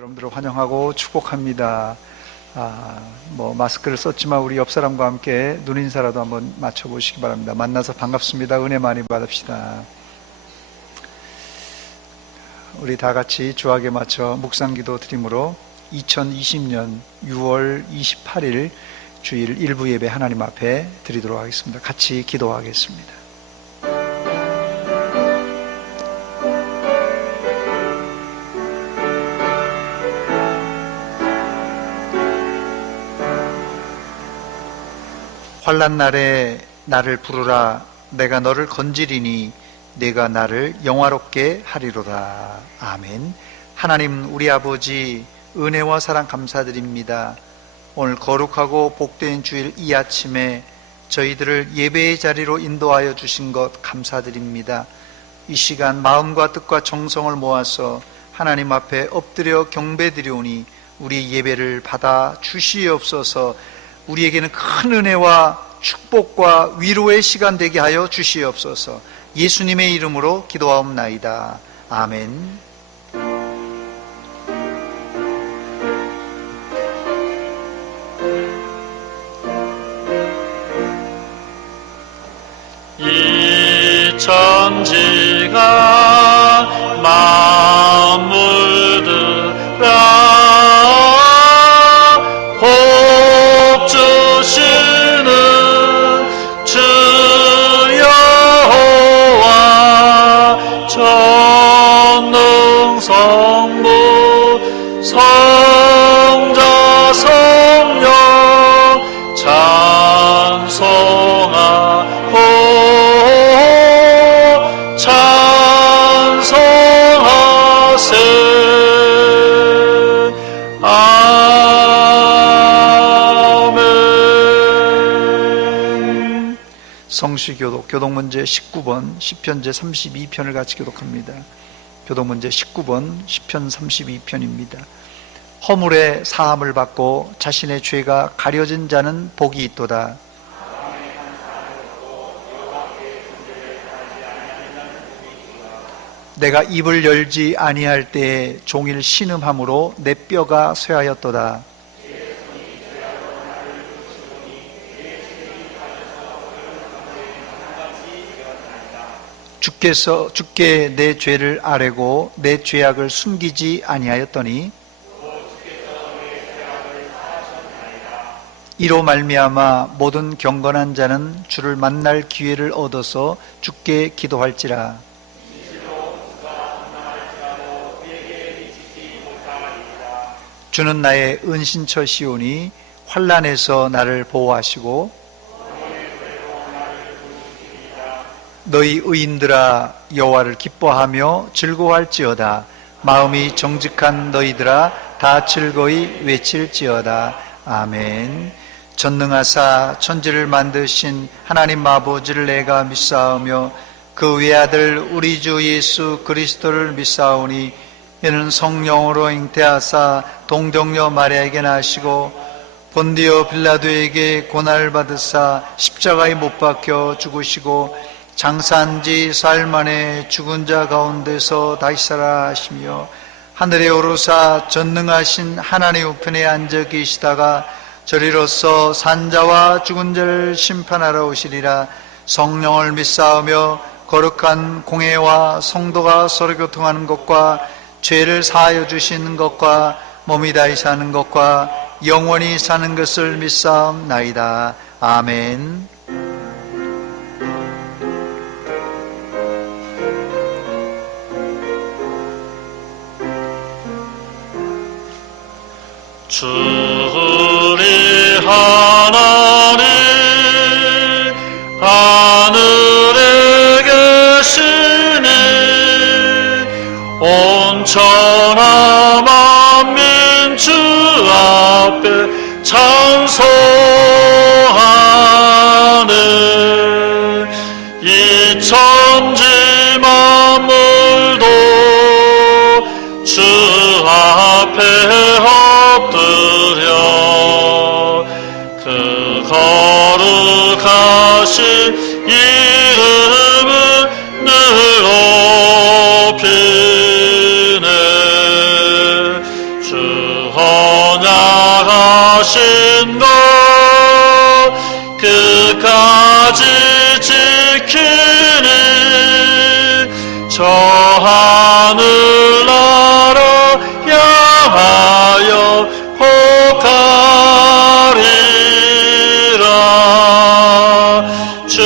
여러분들을 환영하고 축복합니다. 마스크를 썼지만 우리 옆 사람과 함께 눈인사라도 한번 맞춰보시기 바랍니다. 만나서 반갑습니다. 은혜 많이 받읍시다. 우리 다 같이 주악에 맞춰 묵상기도 드림으로 2020년 6월 28일 주일 일부 예배 하나님 앞에 드리도록 하겠습니다. 같이 기도하겠습니다. 환난 날에 나를 부르라. 내가 너를 건지리니 내가 나를 영화롭게 하리로다. 아멘. 하나님 우리 아버지, 은혜와 사랑 감사드립니다. 오늘 거룩하고 복된 주일 이 아침에 저희들을 예배의 자리로 인도하여 주신 것 감사드립니다. 이 시간 마음과 뜻과 정성을 모아서 하나님 앞에 엎드려 경배드리오니 우리 예배를 받아 주시옵소서. 우리에게는 큰 은혜와 축복과 위로의 시간 되게 하여 주시옵소서. 예수님의 이름으로 기도하옵나이다. 아멘. 이 천지가 만물들아 성시교독 교독문제 19번 시편제 32편을 같이 교독합니다. 교독문제 19번 시편 32편입니다. 허물의 사함을 받고 자신의 죄가 가려진 자는 복이 있도다. 내가 입을 열지 아니할 때에 종일 신음함으로 내 뼈가 쇠하였도다. 주께 내 죄를 아뢰고 내 죄악을 숨기지 아니하였더니 이로 말미암아 모든 경건한 자는 주를 만날 기회를 얻어서 주께 기도할지라. 주는 나의 은신처시오니 환난에서 나를 보호하시고 너희 의인들아 여호와를 기뻐하며 즐거워할지어다. 마음이 정직한 너희들아 다 즐거이 외칠지어다. 아멘. 전능하사 천지를 만드신 하나님 아버지를 내가 믿사오며 그 외아들 우리 주 예수 그리스도를 믿사오니 이는 성령으로 잉태하사 동정녀 마리아에게 나시고 본디오 빌라도에게 고난을 받으사 십자가에 못 박혀 죽으시고 장사한 지 사흘 만에 죽은 자 가운데서 다시 살아 하시며 하늘에 오르사 전능하신 하나님 우편에 앉아 계시다가 저리로서 산자와 죽은 자를 심판하러 오시리라. 성령을 믿사오며 거룩한 공회와 성도가 서로 교통하는 것과 죄를 사하여 주시는 것과 몸이 다시 사는 것과 영원히 사는 것을 믿사옵나이다. 아멘. 주리 하나님 하늘에 계시니 온 천하 만민 주 앞에 찬송하네. 이 천지 만물도 주 앞에 엎드려 그 저 하늘나라 향하여 혹하리라. 주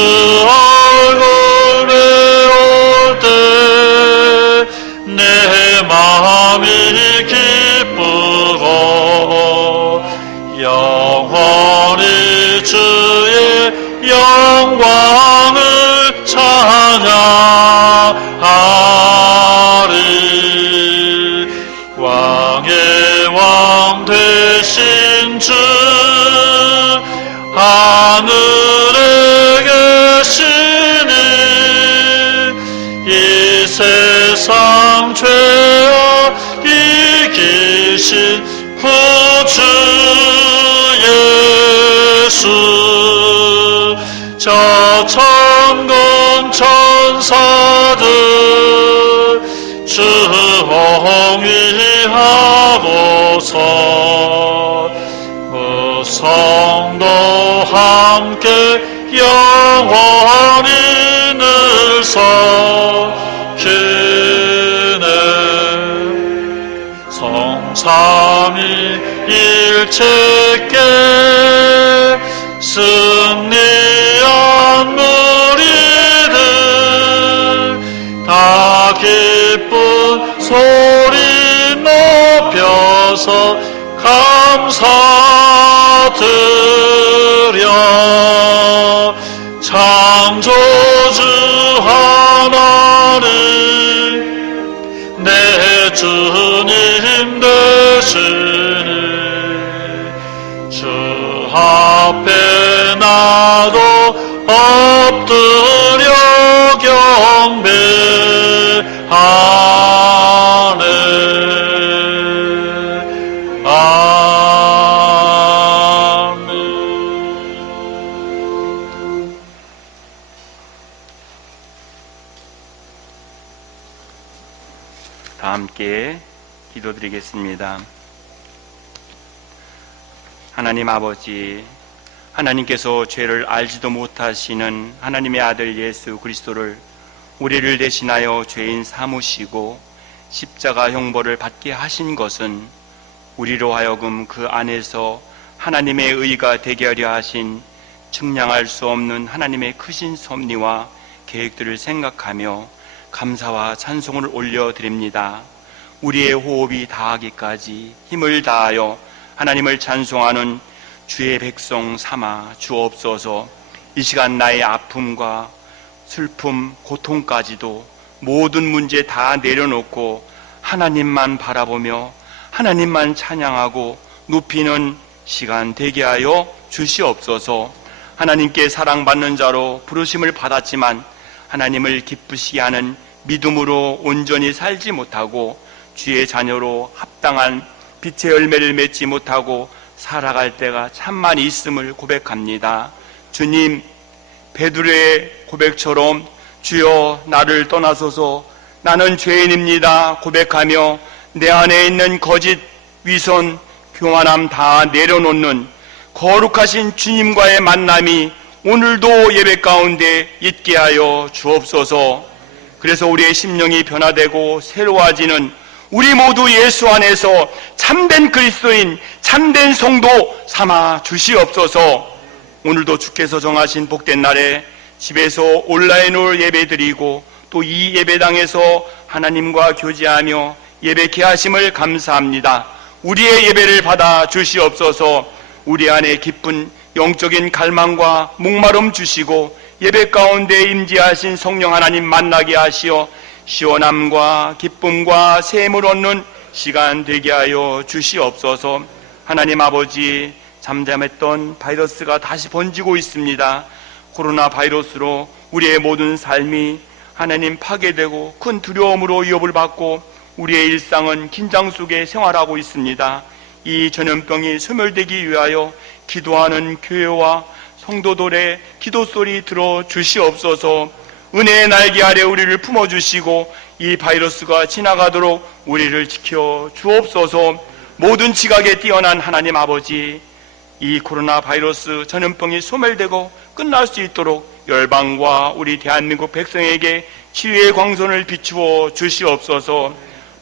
얼굴 배울 때 내 마음이 기쁘고 영원히 주의 영광을 찬양하리. 왕의 왕 되신 주 하늘에 계시니 이 세상 죄악 이기신 구주 예수. 저 천군 천사들 주홍위하고서 그 성도 함께 영원히 늘 서기네. 성삼위 일체께 승리한 무리들 다 기쁜 소리 높여서 감사드려. 창조주 하나님 내 주님 되시니 주 앞에 나도 엎드려 경배하네. 아멘. 다 함께 기도드리겠습니다. 하나님 아버지, 하나님께서 죄를 알지도 못하시는 하나님의 아들 예수 그리스도를 우리를 대신하여 죄인 삼으시고 십자가 형벌을 받게 하신 것은 우리로 하여금 그 안에서 하나님의 의가 되게 하려 하신 측량할 수 없는 하나님의 크신 섭리와 계획들을 생각하며 감사와 찬송을 올려드립니다. 우리의 호흡이 다하기까지 힘을 다하여 하나님을 찬송하는 주의 백성 삼아 주옵소서. 이 시간 나의 아픔과 슬픔, 고통까지도 모든 문제 다 내려놓고 하나님만 바라보며 하나님만 찬양하고 높이는 시간 되게 하여 주시옵소서. 하나님께 사랑받는 자로 부르심을 받았지만 하나님을 기쁘시게 하는 믿음으로 온전히 살지 못하고 주의 자녀로 합당한 빛의 열매를 맺지 못하고 살아갈 때가 참 많이 있음을 고백합니다. 주님, 베드로의 고백처럼 주여 나를 떠나소서 나는 죄인입니다 고백하며 내 안에 있는 거짓, 위선, 교만함 다 내려놓는 거룩하신 주님과의 만남이 오늘도 예배 가운데 있게 하여 주옵소서. 그래서 우리의 심령이 변화되고 새로워지는 우리 모두 예수 안에서 참된 그리스도인, 참된 성도 삼아 주시옵소서. 오늘도 주께서 정하신 복된 날에 집에서 온라인으로 예배드리고 또 이 예배당에서 하나님과 교제하며 예배케 하심을 감사합니다. 우리의 예배를 받아 주시옵소서. 우리 안에 기쁜 영적인 갈망과 목마름 주시고 예배 가운데 임재하신 성령 하나님 만나게 하시어 시원함과 기쁨과 샘을 얻는 시간 되게 하여 주시옵소서. 하나님 아버지, 잠잠했던 바이러스가 다시 번지고 있습니다. 코로나 바이러스로 우리의 모든 삶이 하나님 파괴되고 큰 두려움으로 위협을 받고 우리의 일상은 긴장 속에 생활하고 있습니다. 이 전염병이 소멸되기 위하여 기도하는 교회와 성도들의 기도소리 들어 주시옵소서. 은혜의 날개 아래 우리를 품어주시고 이 바이러스가 지나가도록 우리를 지켜 주옵소서. 모든 지각에 뛰어난 하나님 아버지, 이 코로나 바이러스 전염병이 소멸되고 끝날 수 있도록 열방과 우리 대한민국 백성에게 치유의 광선을 비추어 주시옵소서.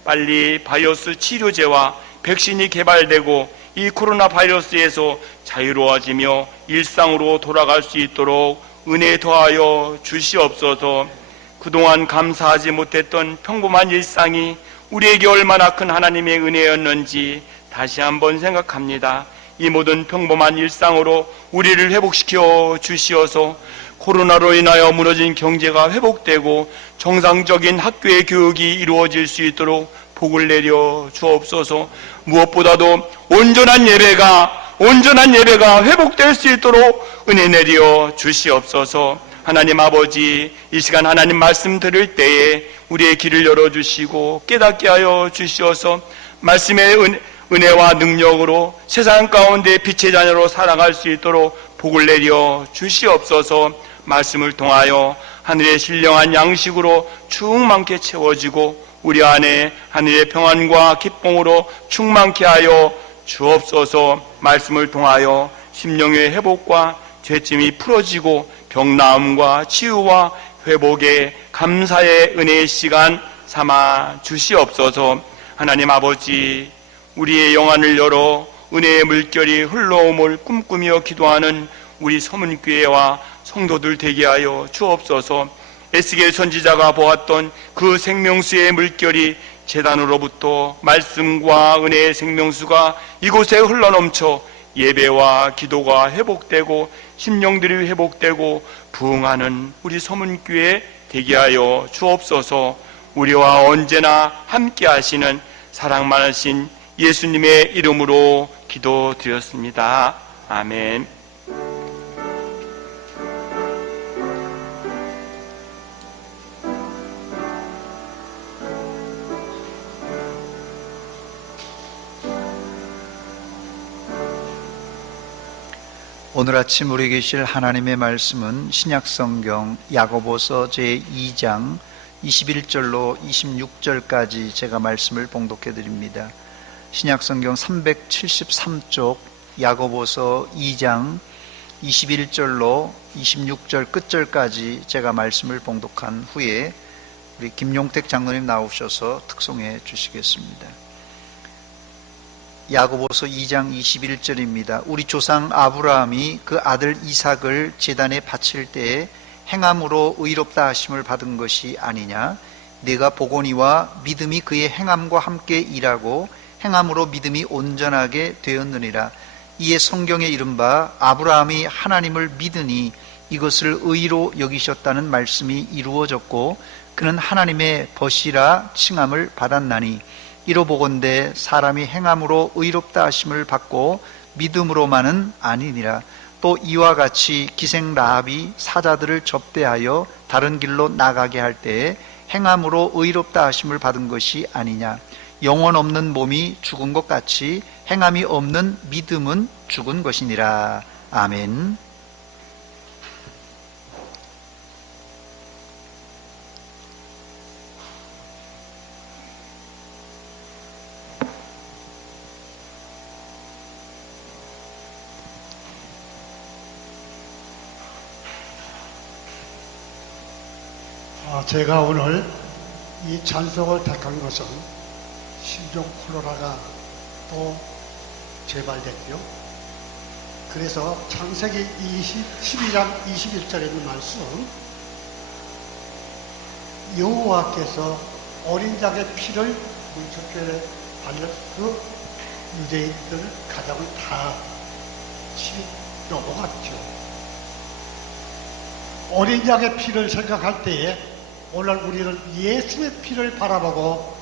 빨리 바이러스 치료제와 백신이 개발되고 이 코로나 바이러스에서 자유로워지며 일상으로 돌아갈 수 있도록 은혜 더하여 주시옵소서. 그동안 감사하지 못했던 평범한 일상이 우리에게 얼마나 큰 하나님의 은혜였는지 다시 한번 생각합니다. 이 모든 평범한 일상으로 우리를 회복시켜 주시어서 코로나로 인하여 무너진 경제가 회복되고 정상적인 학교의 교육이 이루어질 수 있도록 복을 내려 주옵소서. 무엇보다도 온전한 예배가 회복될 수 있도록 은혜 내려 주시옵소서. 하나님 아버지, 이 시간 하나님 말씀 들을 때에 우리의 귀를 열어주시고 깨닫게 하여 주시어서 말씀의 은혜와 능력으로 세상 가운데 빛의 자녀로 살아갈 수 있도록 복을 내려 주시옵소서. 말씀을 통하여 하늘의 신령한 양식으로 충만케 채워지고 우리 안에 하늘의 평안과 기쁨으로 충만케 하여 주옵소서. 말씀을 통하여 심령의 회복과 죄짐이 풀어지고 병나음과 치유와 회복의 감사의 은혜의 시간 삼아 주시옵소서. 하나님 아버지, 우리의 영안을 열어 은혜의 물결이 흘러옴을 꿈꾸며 기도하는 우리 서문교회와 성도들 되게 하여 주옵소서. 에스겔 선지자가 보았던 그 생명수의 물결이 제단으로부터 말씀과 은혜의 생명수가 이곳에 흘러넘쳐 예배와 기도가 회복되고 심령들이 회복되고 부흥하는 우리 서문교회 되게 하여 주옵소서. 우리와 언제나 함께 하시는 사랑 많으신 예수님의 이름으로 기도드렸습니다. 아멘. 오늘 아침 우리 계실 하나님의 말씀은 신약성경 야고보서 제2장 21절로 26절까지 제가 말씀을 봉독해 드립니다. 신약성경 373쪽 야고보서 2장 21절로 26절 끝절까지 제가 말씀을 봉독한 후에 우리 김용택 장로님 나오셔서 특송해 주시겠습니다. 야고보서 2장 21절입니다. 우리 조상 아브라함이 그 아들 이삭을 제단에 바칠 때에 행함으로 의롭다 하심을 받은 것이 아니냐? 네가 보거니와 믿음이 그의 행함과 함께 일하고 행함으로 믿음이 온전하게 되었느니라. 이에 성경에 이른바 아브라함이 하나님을 믿으니 이것을 의로 여기셨다는 말씀이 이루어졌고 그는 하나님의 벗이라 칭함을 받았나니 이로 보건대 사람이 행함으로 의롭다 하심을 받고 믿음으로만은 아니니라. 또 이와 같이 기생 라합이 사자들을 접대하여 다른 길로 나가게 할 때에 행함으로 의롭다 하심을 받은 것이 아니냐. 영혼 없는 몸이 죽은 것 같이 행함이 없는 믿음은 죽은 것이니라. 아멘. 제가 오늘 이 찬송을 택한 것은 신종 콜로라가 또 재발됐죠. 그래서 창세기 12장 21절에 있는 말씀, 여호와께서 어린 자의 피를 물척결에 발려 그 유대인들 가정을 다 넘어갔죠. 어린 양의 피를 생각할 때에 오늘 우리는 예수의 피를 바라보고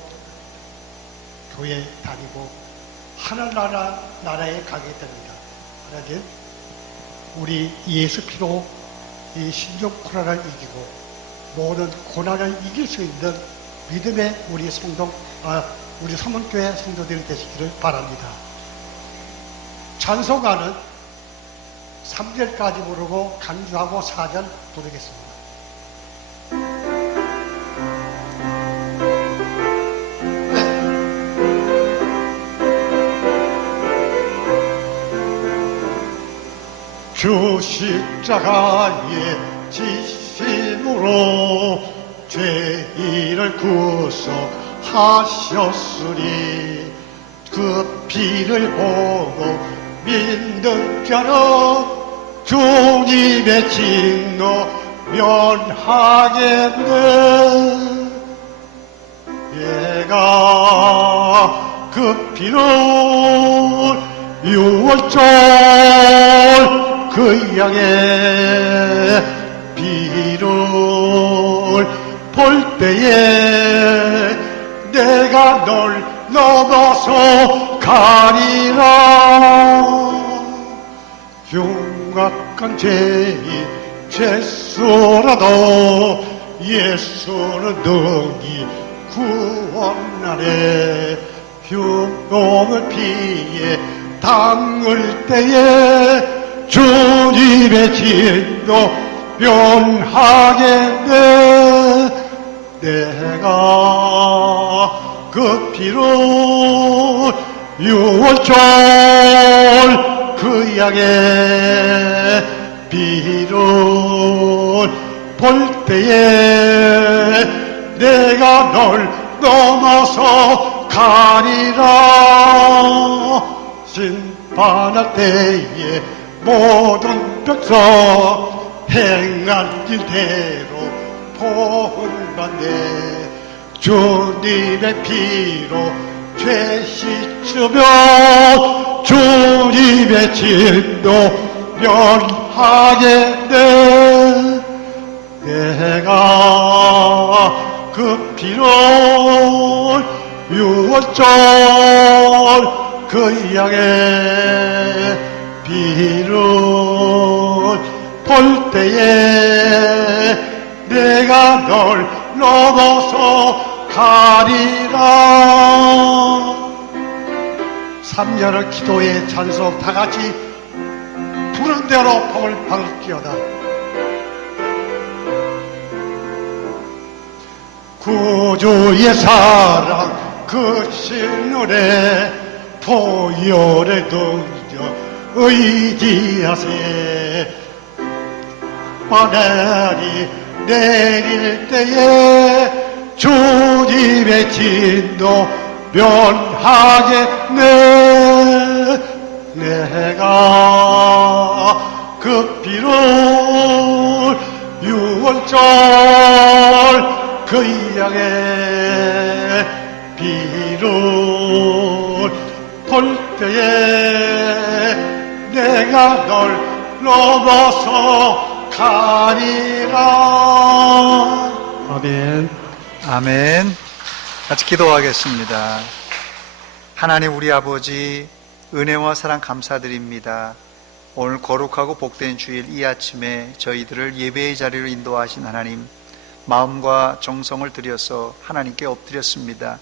교회 다니고 하늘나라에 가게 됩니다. 하나님, 우리 예수 피로 이 신종 코로나를 이기고 모든 고난을 이길 수 있는 믿음의 우리 서문교회 성도들이 되시기를 바랍니다. 찬송가는 3절까지 부르고 간주하고 4절 부르겠습니다. 주 십자가에 지심으로 죄인을 구속하셨으니 그 피를 보고 믿는 자는 주님의 진노 면하겠네. 내가 그 피를 유월절 그 양의 피를 볼 때에 내가 널 넘어서 가리라. 흉악한 죄인 죄수라도 예수는 능히 구원하네. 흉놈을 피해 당할 때에 주님의 진노 면하겠네. 내가 그 피로 유월절 그 양의 피를 볼 때에 내가 널 넘어서 가리라. 심판할 때에 모든 백성 행한 일대로 본받네. 주님의 피로 죄 씻으면 주님의 진노 면하겠네. 내가 그 피로 유월절 그 양의 피를 볼 때에 내가 널 넘어서 가리라. 3년을 기도의 찬송 다같이 부른 대로 법을 받을지어다. 구주의 사랑 그 신노래 보혈의 능력 의지하세. 하늘이 내릴 때에 주님의 진노 면하겠네. 내가 그 피로 유월절 그 양의 피를 볼 때에 내가 널 넘어서 가리라. 아멘. 아멘. 같이 기도하겠습니다. 하나님 우리 아버지, 은혜와 사랑 감사드립니다. 오늘 거룩하고 복된 주일 이 아침에 저희들을 예배의 자리로 인도하신 하나님, 마음과 정성을 들여서 하나님께 엎드렸습니다.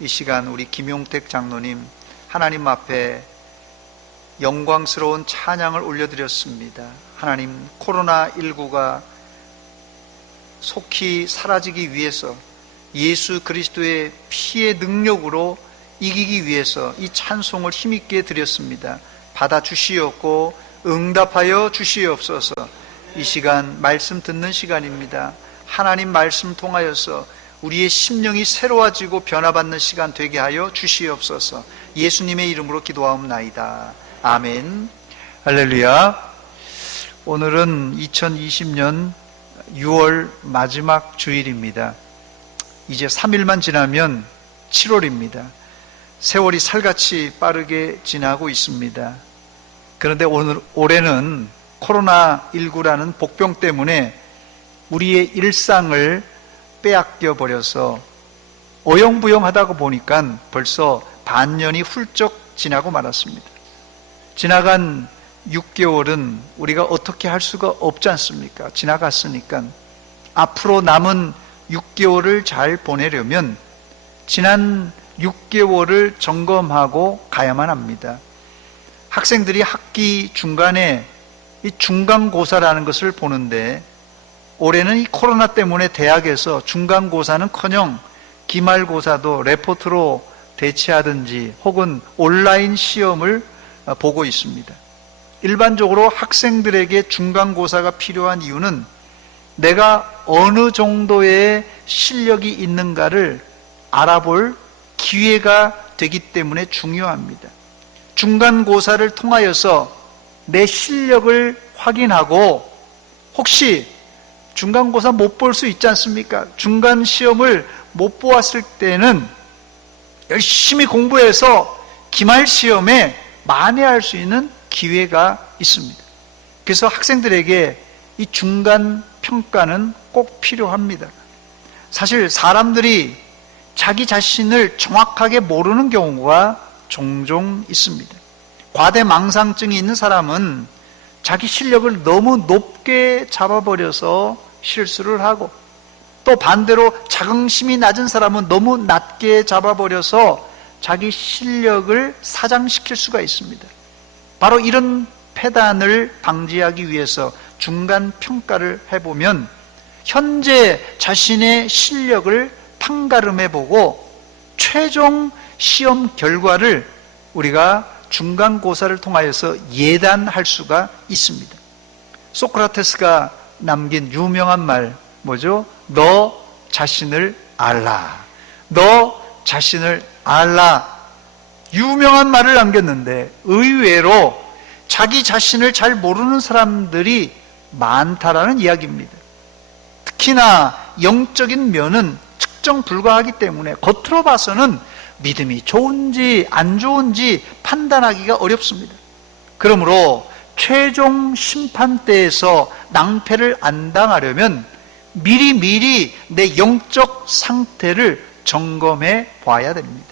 이 시간 우리 김용택 장로님 하나님 앞에 영광스러운 찬양을 올려드렸습니다. 하나님, 코로나19가 속히 사라지기 위해서 예수 그리스도의 피의 능력으로 이기기 위해서 이 찬송을 힘있게 드렸습니다. 받아주시옵고 응답하여 주시옵소서. 이 시간 말씀 듣는 시간입니다. 하나님 말씀 통하여서 우리의 심령이 새로워지고 변화받는 시간 되게 하여 주시옵소서. 예수님의 이름으로 기도하옵나이다. 아멘. 할렐루야. 오늘은 2020년 6월 마지막 주일입니다. 이제 3일만 지나면 7월입니다. 세월이 살같이 빠르게 지나고 있습니다. 그런데 올해는 코로나19라는 복병 때문에 우리의 일상을 빼앗겨 버려서 어영부영하다가 보니까 벌써 반년이 훌쩍 지나고 말았습니다. 지나간 6개월은 우리가 어떻게 할 수가 없지 않습니까? 지나갔으니까 앞으로 남은 6개월을 잘 보내려면 지난 6개월을 점검하고 가야만 합니다. 학생들이 학기 중간에 이 중간고사라는 것을 보는데 올해는 이 코로나 때문에 대학에서 중간고사는커녕 기말고사도 레포트로 대체하든지 혹은 온라인 시험을 보고 있습니다. 일반적으로 학생들에게 중간고사가 필요한 이유는 내가 어느 정도의 실력이 있는가를 알아볼 기회가 되기 때문에 중요합니다. 중간고사를 통하여서 내 실력을 확인하고, 혹시 중간고사 못 볼 수 있지 않습니까? 중간시험을 못 보았을 때는 열심히 공부해서 기말시험에 만회할 수 있는 기회가 있습니다. 그래서 학생들에게 이 중간평가는 꼭 필요합니다. 사실 사람들이 자기 자신을 정확하게 모르는 경우가 종종 있습니다. 과대망상증이 있는 사람은 자기 실력을 너무 높게 잡아버려서 실수를 하고, 또 반대로 자긍심이 낮은 사람은 너무 낮게 잡아버려서 자기 실력을 사장시킬 수가 있습니다. 바로 이런 폐단을 방지하기 위해서 중간평가를 해보면 현재 자신의 실력을 판가름해보고 최종 시험 결과를 우리가 중간고사를 통하여서 예단할 수가 있습니다. 소크라테스가 남긴 유명한 말 뭐죠? 너 자신을 알라. 너 자신을 알라. 유명한 말을 남겼는데 의외로 자기 자신을 잘 모르는 사람들이 많다라는 이야기입니다. 특히나 영적인 면은 측정 불가하기 때문에 겉으로 봐서는 믿음이 좋은지 안 좋은지 판단하기가 어렵습니다. 그러므로 최종 심판대에서 낭패를 안 당하려면 미리 내 영적 상태를 점검해 봐야 됩니다.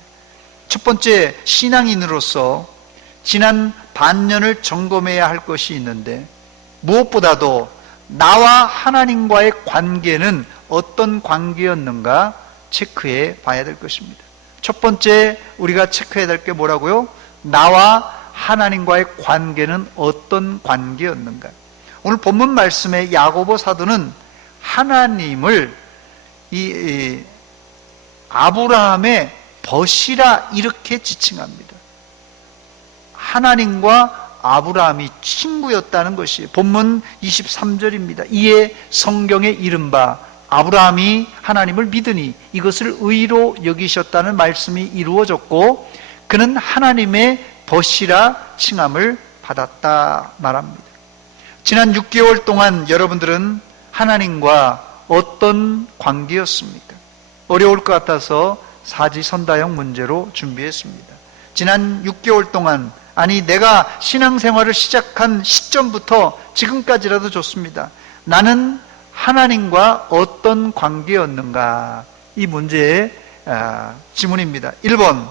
첫 번째, 신앙인으로서 지난 반년을 점검해야 할 것이 있는데, 무엇보다도 나와 하나님과의 관계는 어떤 관계였는가 체크해 봐야 될 것입니다. 첫 번째 우리가 체크해야 될 게 뭐라고요? 나와 하나님과의 관계는 어떤 관계였는가. 오늘 본문 말씀에 야고보 사도는 하나님을 아브라함의 벗이라 이렇게 지칭합니다. 하나님과 아브라함이 친구였다는 것이 본문 23절입니다. 이에 성경에 이른바 아브라함이 하나님을 믿으니 이것을 의로 여기셨다는 말씀이 이루어졌고 그는 하나님의 벗이라 칭함을 받았다 말합니다. 지난 6개월 동안 여러분들은 하나님과 어떤 관계였습니까? 어려울 것 같아서 사지선다형 문제로 준비했습니다. 지난 6개월 동안, 아니 내가 신앙생활을 시작한 시점부터 지금까지라도 좋습니다. 나는 하나님과 어떤 관계였는가? 이 문제의 지문입니다. 1번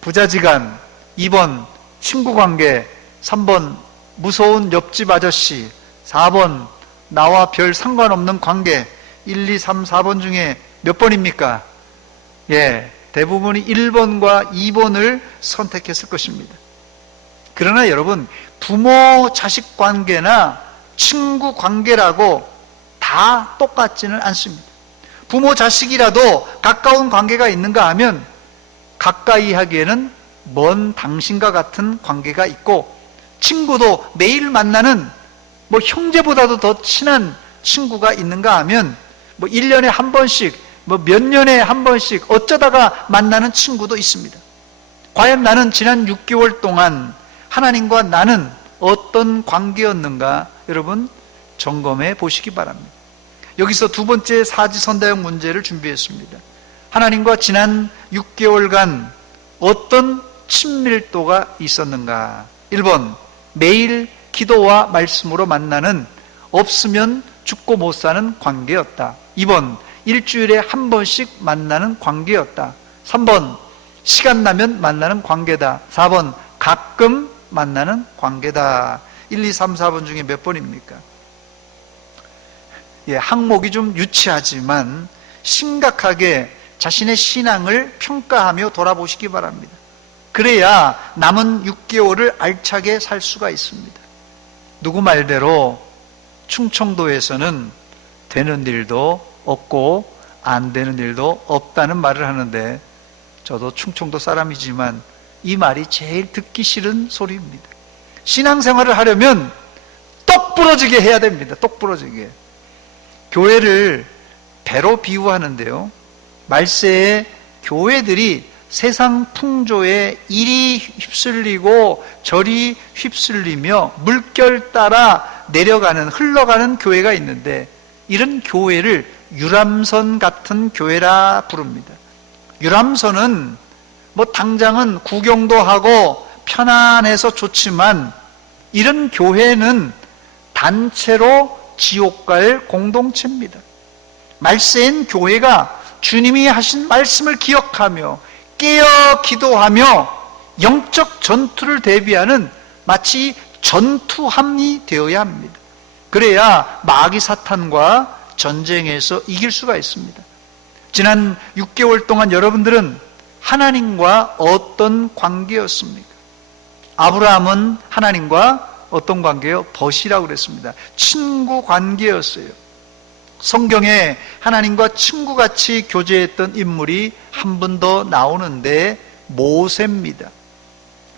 부자지간, 2번 친구관계, 3번 무서운 옆집 아저씨, 4번 나와 별 상관없는 관계. 1, 2, 3, 4번 중에 몇 번입니까? 대부분이 1번과 2번을 선택했을 것입니다. 그러나 여러분, 부모 자식 관계나 친구 관계라고 다 똑같지는 않습니다. 부모 자식이라도 가까운 관계가 있는가 하면 가까이 하기에는 먼 당신과 같은 관계가 있고, 친구도 매일 만나는 형제보다도 더 친한 친구가 있는가 하면 1년에 한 번씩, 몇 년에 한 번씩 어쩌다가 만나는 친구도 있습니다. 과연 나는 지난 6개월 동안 하나님과 나는 어떤 관계였는가 여러분 점검해 보시기 바랍니다. 여기서 두 번째 사지선다형 문제를 준비했습니다. 하나님과 지난 6개월간 어떤 친밀도가 있었는가? 1번 매일 기도와 말씀으로 만나는 없으면 죽고 못 사는 관계였다. 2번 일주일에 한 번씩 만나는 관계였다. 3번 시간 나면 만나는 관계다. 4번 가끔 만나는 관계다. 1, 2, 3, 4번 중에 몇 번입니까? 항목이 좀 유치하지만 심각하게 자신의 신앙을 평가하며 돌아보시기 바랍니다. 그래야 남은 6개월을 알차게 살 수가 있습니다. 누구 말대로 충청도에서는 되는 일도 없고 안 되는 일도 없다는 말을 하는데, 저도 충청도 사람이지만 이 말이 제일 듣기 싫은 소리입니다. 신앙생활을 하려면 똑 부러지게 해야 됩니다. 똑 부러지게. 교회를 배로 비유하는데요. 말세에 교회들이 세상 풍조에 이리 휩쓸리고 저리 휩쓸리며 물결 따라 내려가는, 흘러가는 교회가 있는데, 이런 교회를 유람선 같은 교회라 부릅니다. 유람선은 뭐 당장은 구경도 하고 편안해서 좋지만, 이런 교회는 단체로 지옥 갈 공동체입니다. 말세인 교회가 주님이 하신 말씀을 기억하며 깨어 기도하며 영적 전투를 대비하는 마치 전투함이 되어야 합니다. 그래야 마귀 사탄과 전쟁에서 이길 수가 있습니다. 지난 6개월 동안 여러분들은 하나님과 어떤 관계였습니까? 아브라함은 하나님과 어떤 관계요? 벗이라고 그랬습니다. 친구 관계였어요. 성경에 하나님과 친구같이 교제했던 인물이 한 분 더 나오는데 모세입니다.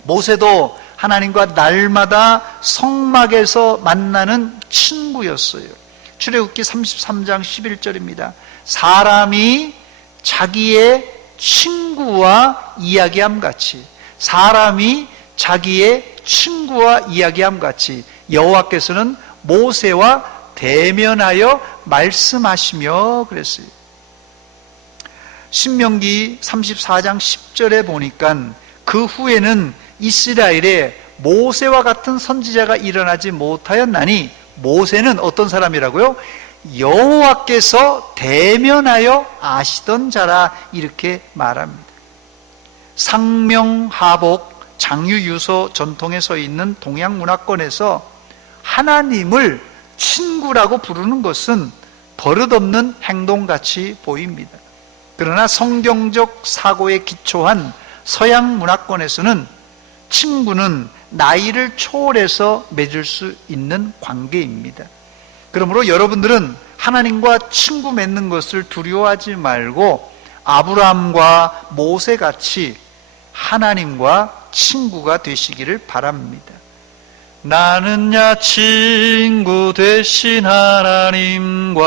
모세도 하나님과 날마다 성막에서 만나는 친구였어요. 출애굽기 33장 11절입니다. 사람이 자기의 친구와 이야기함 같이, 사람이 자기의 친구와 이야기함 같이 여호와께서는 모세와 대면하여 말씀하시며 그랬어요. 신명기 34장 10절에 보니까 그 후에는 이스라엘에 모세와 같은 선지자가 일어나지 못하였나니, 모세는 어떤 사람이라고요? 여호와께서 대면하여 아시던 자라, 이렇게 말합니다. 상명하복 장유유서 전통에 서 있는 동양 문화권에서 하나님을 친구라고 부르는 것은 버릇없는 행동같이 보입니다. 그러나 성경적 사고에 기초한 서양 문화권에서는 친구는 나이를 초월해서 맺을 수 있는 관계입니다. 그러므로 여러분들은 하나님과 친구 맺는 것을 두려워하지 말고 아브라함과 모세같이 하나님과 친구가 되시기를 바랍니다. 나는야 친구 되신 하나님과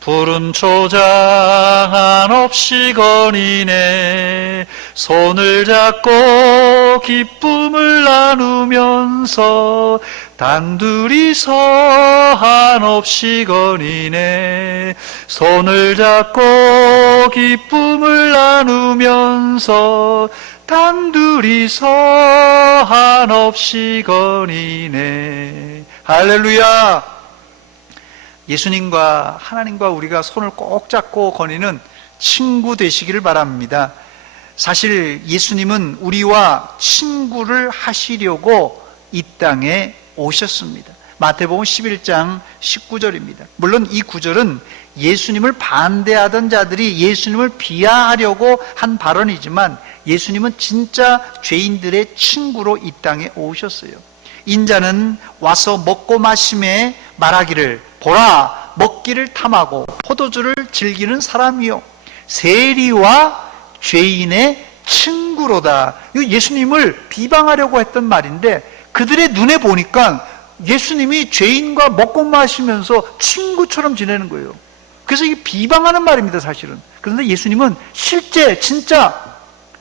푸른 초장 한없이 거니네. 손을 잡고 기쁨을 나누면서 단둘이서 한없이 거니네. 손을 잡고 기쁨을 나누면서 단둘이서 한없이 거니네. 할렐루야! 예수님과 하나님과 우리가 손을 꼭 잡고 거니는 친구 되시기를 바랍니다. 사실 예수님은 우리와 친구를 하시려고 이 땅에 오셨습니다. 마태복음 11장 19절입니다. 물론 이 구절은 예수님을 반대하던 자들이 예수님을 비하하려고 한 발언이지만, 예수님은 진짜 죄인들의 친구로 이 땅에 오셨어요. 인자는 와서 먹고 마심에 말하기를, 보라, 먹기를 탐하고 포도주를 즐기는 사람이요, 세리와 죄인의 친구로다. 이거 예수님을 비방하려고 했던 말인데, 그들의 눈에 보니까 예수님이 죄인과 먹고 마시면서 친구처럼 지내는 거예요. 그래서 이게 비방하는 말입니다, 사실은. 그런데 예수님은 실제 진짜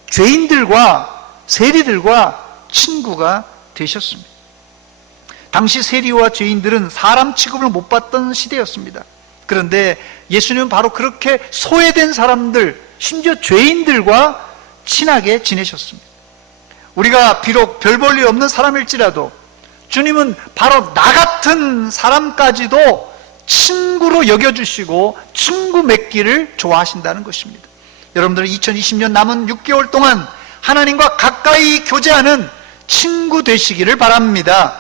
죄인들과 세리들과 친구가 되셨습니다. 당시 세리와 죄인들은 사람 취급을 못 받던 시대였습니다. 그런데 예수님은 바로 그렇게 소외된 사람들, 심지어 죄인들과 친하게 지내셨습니다. 우리가 비록 별 볼 일 없는 사람일지라도 주님은 바로 나 같은 사람까지도 친구로 여겨주시고 친구 맺기를 좋아하신다는 것입니다. 여러분들은 2020년 남은 6개월 동안 하나님과 가까이 교제하는 친구 되시기를 바랍니다.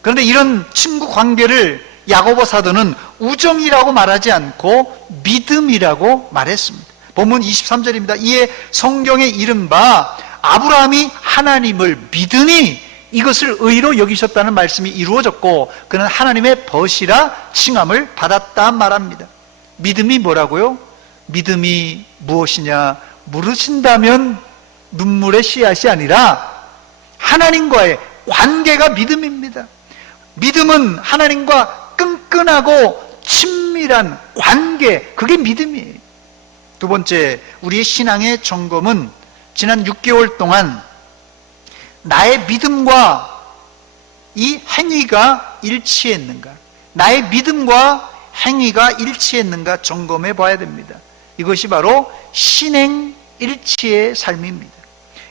그런데 이런 친구 관계를 야고보 사도는 우정이라고 말하지 않고 믿음이라고 말했습니다. 본문 23절입니다. 이에 성경에 이른바 아브라함이 하나님을 믿으니 이것을 의로 여기셨다는 말씀이 이루어졌고, 그는 하나님의 벗이라 칭함을 받았다 말합니다. 믿음이 뭐라고요? 믿음이 무엇이냐 물으신다면 눈물의 씨앗이 아니라 하나님과의 관계가 믿음입니다. 믿음은 하나님과 끈끈하고 긴밀한 관계, 그게 믿음이에요. 두 번째, 우리의 신앙의 점검은 지난 6개월 동안 나의 믿음과 이 행위가 일치했는가, 나의 믿음과 행위가 일치했는가 점검해 봐야 됩니다. 이것이 바로 신행일치의 삶입니다.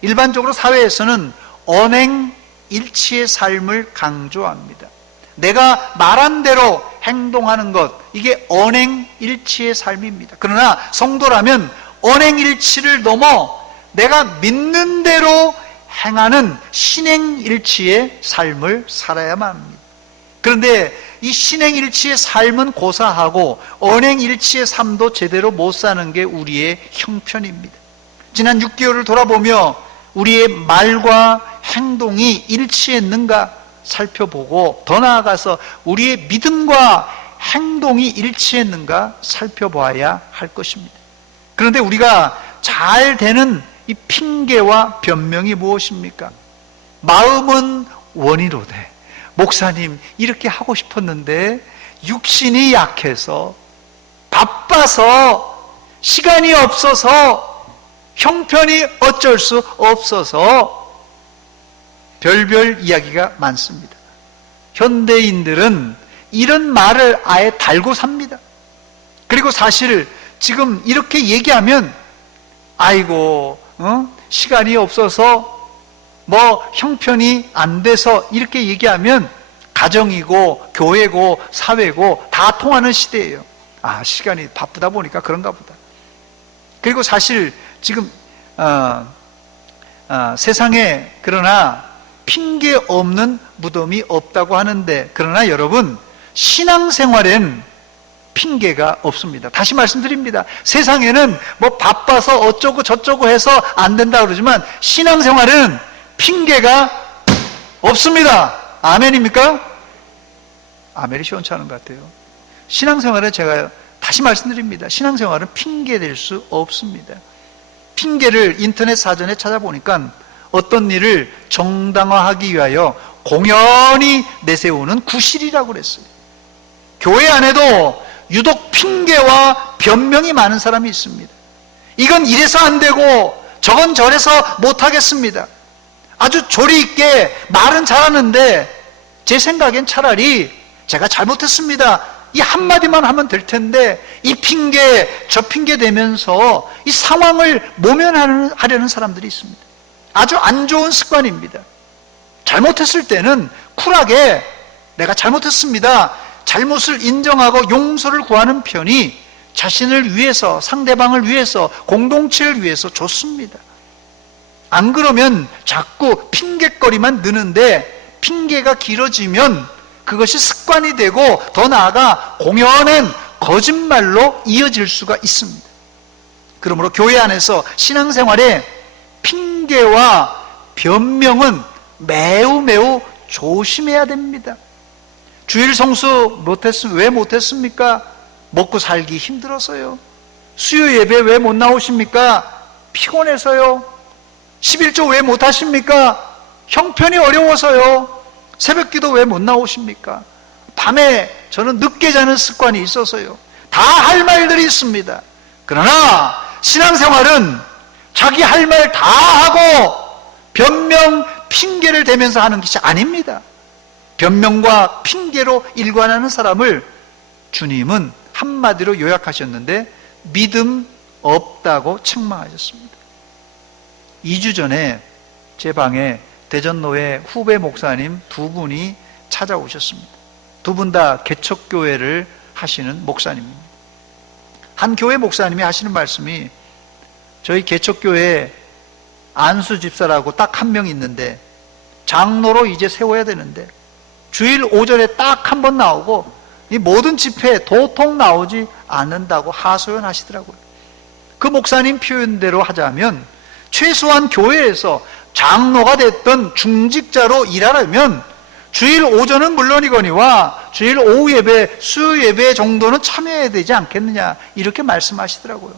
일반적으로 사회에서는 언행일치의 삶을 강조합니다. 내가 말한 대로 행동하는 것, 이게 언행일치의 삶입니다. 그러나 성도라면 언행일치를 넘어 내가 믿는 대로 행하는 신행일치의 삶을 살아야만 합니다. 그런데 이 신행일치의 삶은 고사하고 언행일치의 삶도 제대로 못 사는 게 우리의 형편입니다. 지난 6개월을 돌아보며 우리의 말과 행동이 일치했는가 살펴보고, 더 나아가서 우리의 믿음과 행동이 일치했는가 살펴봐야 할 것입니다. 그런데 우리가 잘 되는 이 핑계와 변명이 무엇입니까? 마음은 원이로되, 목사님 이렇게 하고 싶었는데 육신이 약해서, 바빠서, 시간이 없어서, 형편이 어쩔 수 없어서, 별별 이야기가 많습니다. 현대인들은 이런 말을 아예 달고 삽니다. 그리고 사실 지금 이렇게 얘기하면 아이고 시간이 없어서 뭐 형편이 안 돼서 이렇게 얘기하면 가정이고 교회고 사회고 다 통하는 시대예요. 아, 시간이 바쁘다 보니까 그런가 보다. 그리고 사실 지금 세상에 그러나 핑계 없는 무덤이 없다고 하는데, 그러나 여러분, 신앙생활엔 핑계가 없습니다. 다시 말씀드립니다. 세상에는 뭐 바빠서 어쩌고 저쩌고 해서 안 된다 그러지만 신앙생활은 핑계가 없습니다. 아멘입니까? 아멘이 시원찮은 것 같아요. 신앙생활은 제가 다시 말씀드립니다. 신앙생활은 핑계 될 수 없습니다. 핑계를 인터넷 사전에 찾아보니까 어떤 일을 정당화하기 위하여 공연히 내세우는 구실이라고 그랬어요. 교회 안에도 유독 핑계와 변명이 많은 사람이 있습니다. 이건 이래서 안 되고 저건 저래서 못하겠습니다. 아주 조리 있게 말은 잘하는데 제 생각엔 차라리 제가 잘못했습니다, 이 한마디만 하면 될 텐데 이 핑계 저 핑계 대면서 이 상황을 모면하려는 사람들이 있습니다. 아주 안 좋은 습관입니다. 잘못했을 때는 쿨하게 내가 잘못했습니다, 잘못을 인정하고 용서를 구하는 편이 자신을 위해서, 상대방을 위해서, 공동체를 위해서 좋습니다. 안 그러면 자꾸 핑계거리만 느는데, 핑계가 길어지면 그것이 습관이 되고 더 나아가 공연한 거짓말로 이어질 수가 있습니다. 그러므로 교회 안에서 신앙생활에 핑계와 변명은 매우 조심해야 됩니다. 주일 성수 왜 못했습니까? 먹고 살기 힘들어서요. 수요 예배 왜 못 나오십니까? 피곤해서요. 11조 왜 못하십니까? 형편이 어려워서요. 새벽기도 왜 못 나오십니까? 밤에 저는 늦게 자는 습관이 있어서요. 다 할 말들이 있습니다. 그러나 신앙생활은 자기 할 말 다 하고 변명, 핑계를 대면서 하는 것이 아닙니다. 변명과 핑계로 일관하는 사람을 주님은 한마디로 요약하셨는데 믿음 없다고 책망하셨습니다. 2주 전에 제 방에 대전노회 후배 목사님 두 분이 찾아오셨습니다. 두 분 다 개척교회를 하시는 목사님입니다. 한 교회 목사님이 하시는 말씀이, 저희 개척교회에 안수 집사라고 딱 한 명 있는데 장로로 이제 세워야 되는데 주일 오전에 딱 한 번 나오고 이 모든 집회에 도통 나오지 않는다고 하소연하시더라고요. 그 목사님 표현대로 하자면 최소한 교회에서 장로가 됐던 중직자로 일하려면 주일 오전은 물론이거니와 주일 오후 예배, 수요 예배 정도는 참여해야 되지 않겠느냐, 이렇게 말씀하시더라고요.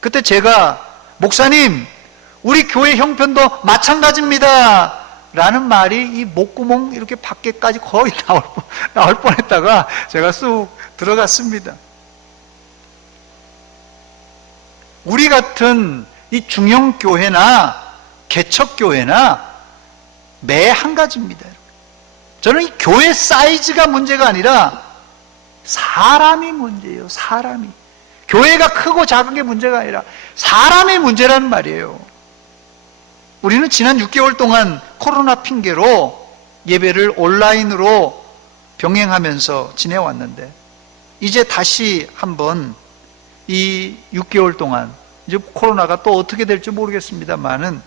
그때 제가 목사님, 우리 교회 형편도 마찬가지입니다 라는 말이 이 목구멍 이렇게 밖에까지 거의 나올 뻔했다가 제가 쑥 들어갔습니다. 우리 같은 이 중형교회나 개척교회나 매 한 가지입니다. 저는 이 교회 사이즈가 문제가 아니라 사람이 문제예요. 사람이. 교회가 크고 작은 게 문제가 아니라 사람의 문제라는 말이에요. 우리는 지난 6개월 동안 코로나 핑계로 예배를 온라인으로 병행하면서 지내왔는데 이제 다시 한번 이 6개월 동안 이제 코로나가 또 어떻게 될지 모르겠습니다만은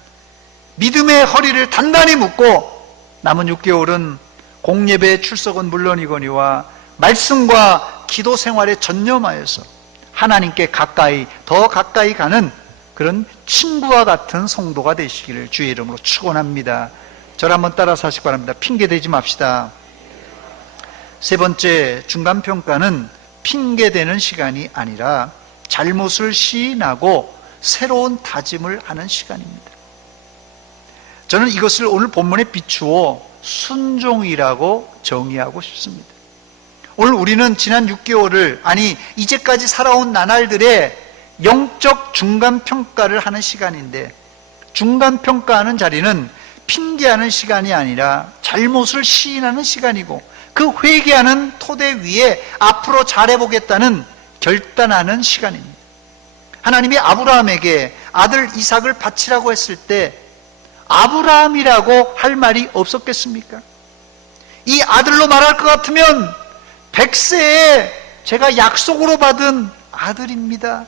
믿음의 허리를 단단히 묶고 남은 6개월은 공예배 출석은 물론이거니와 말씀과 기도 생활에 전념하여서 하나님께 가까이 더 가까이 가는 그런 친구와 같은 성도가 되시기를 주의 이름으로 축원합니다. 저를 한번 따라서 하시기 바랍니다. 핑계대지 맙시다. 세 번째, 중간평가는 핑계대는 시간이 아니라 잘못을 시인하고 새로운 다짐을 하는 시간입니다. 저는 이것을 오늘 본문에 비추어 순종이라고 정의하고 싶습니다. 오늘 우리는 지난 6개월을, 아니 이제까지 살아온 나날들의 영적 중간평가를 하는 시간인데, 중간평가하는 자리는 핑계하는 시간이 아니라 잘못을 시인하는 시간이고, 그 회개하는 토대 위에 앞으로 잘해보겠다는 결단하는 시간입니다. 하나님이 아브라함에게 아들 이삭을 바치라고 했을 때 아브라함이라고 할 말이 없었겠습니까? 이 아들로 말할 것 같으면 100세에 제가 약속으로 받은 아들입니다.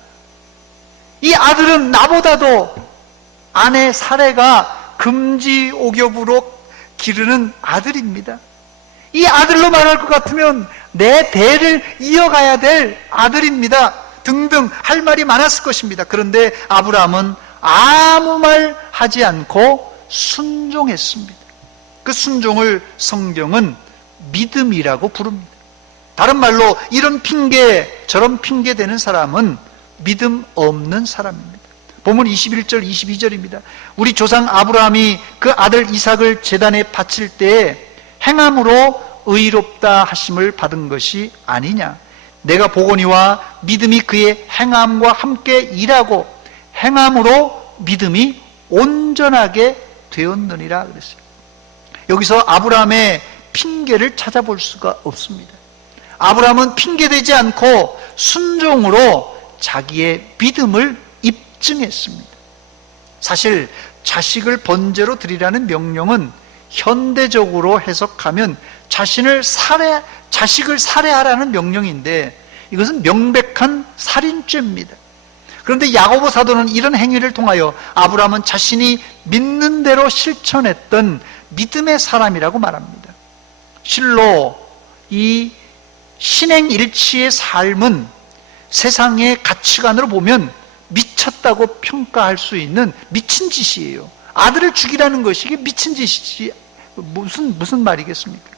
이 아들은 나보다도 아내 사레가 금지 옥엽으로 기르는 아들입니다. 이 아들로 말할 것 같으면 내 대를 이어가야 될 아들입니다. 등등 할 말이 많았을 것입니다. 그런데 아브라함은 아무 말 하지 않고 순종했습니다. 그 순종을 성경은 믿음이라고 부릅니다. 다른 말로 이런 핑계 저런 핑계 대는 사람은 믿음 없는 사람입니다. 본문 21절 22절입니다. 우리 조상 아브라함이 그 아들 이삭을 제단에 바칠 때에 행함으로 의롭다 하심을 받은 것이 아니냐. 내가 보거니와 믿음이 그의 행함과 함께 일하고 행함으로 믿음이 온전하게 되었느니라 그랬어요. 여기서 아브라함의 핑계를 찾아볼 수가 없습니다. 아브라함은 핑계대지 않고 순종으로 자기의 믿음을 입증했습니다. 사실 자식을 번제로 드리라는 명령은 현대적으로 해석하면 자식을 살해하라는 명령인데 이것은 명백한 살인죄입니다. 그런데 야고보 사도는 이런 행위를 통하여 아브라함은 자신이 믿는 대로 실천했던 믿음의 사람이라고 말합니다. 실로 이 신행일치의 삶은 세상의 가치관으로 보면 미쳤다고 평가할 수 있는 미친 짓이에요. 아들을 죽이라는 것이 이게 미친 짓이지 무슨 말이겠습니까?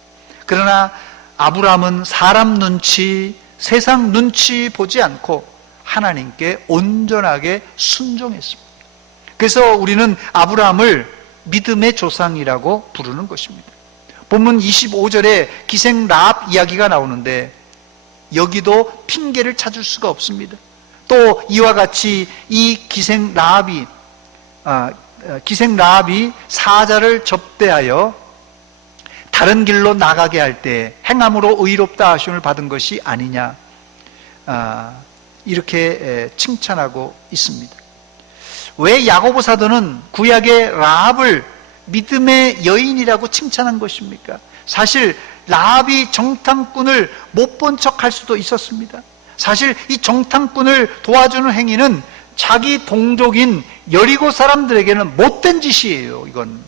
그러나 아브라함은 사람 눈치, 세상 눈치 보지 않고 하나님께 온전하게 순종했습니다. 그래서 우리는 아브라함을 믿음의 조상이라고 부르는 것입니다. 본문 25절에 기생 라합 이야기가 나오는데 여기도 핑계를 찾을 수가 없습니다. 또 이와 같이 이 기생 라합이 사자를 접대하여 다른 길로 나가게 할 때 행함으로 의롭다 하심을 받은 것이 아니냐, 이렇게 칭찬하고 있습니다. 왜 야고보 사도는 구약의 라합을 믿음의 여인이라고 칭찬한 것입니까? 사실 라합이 정탐꾼을 못 본 척할 수도 있었습니다. 사실 이 정탐꾼을 도와주는 행위는 자기 동족인 여리고 사람들에게는 못된 짓이에요. 이건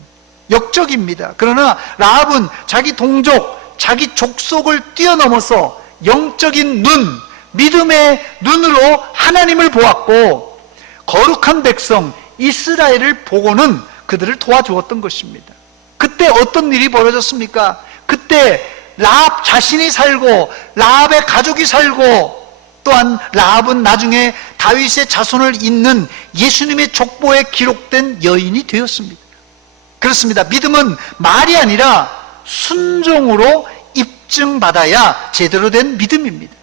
역적입니다. 그러나 라합은 자기 동족, 자기 족속을 뛰어넘어서 영적인 눈, 믿음의 눈으로 하나님을 보았고 거룩한 백성 이스라엘을 보고는 그들을 도와주었던 것입니다. 그때 어떤 일이 벌어졌습니까? 그때 라합 자신이 살고 라합의 가족이 살고 또한 라합은 나중에 다윗의 자손을 잇는 예수님의 족보에 기록된 여인이 되었습니다. 그렇습니다. 믿음은 말이 아니라 순종으로 입증받아야 제대로 된 믿음입니다.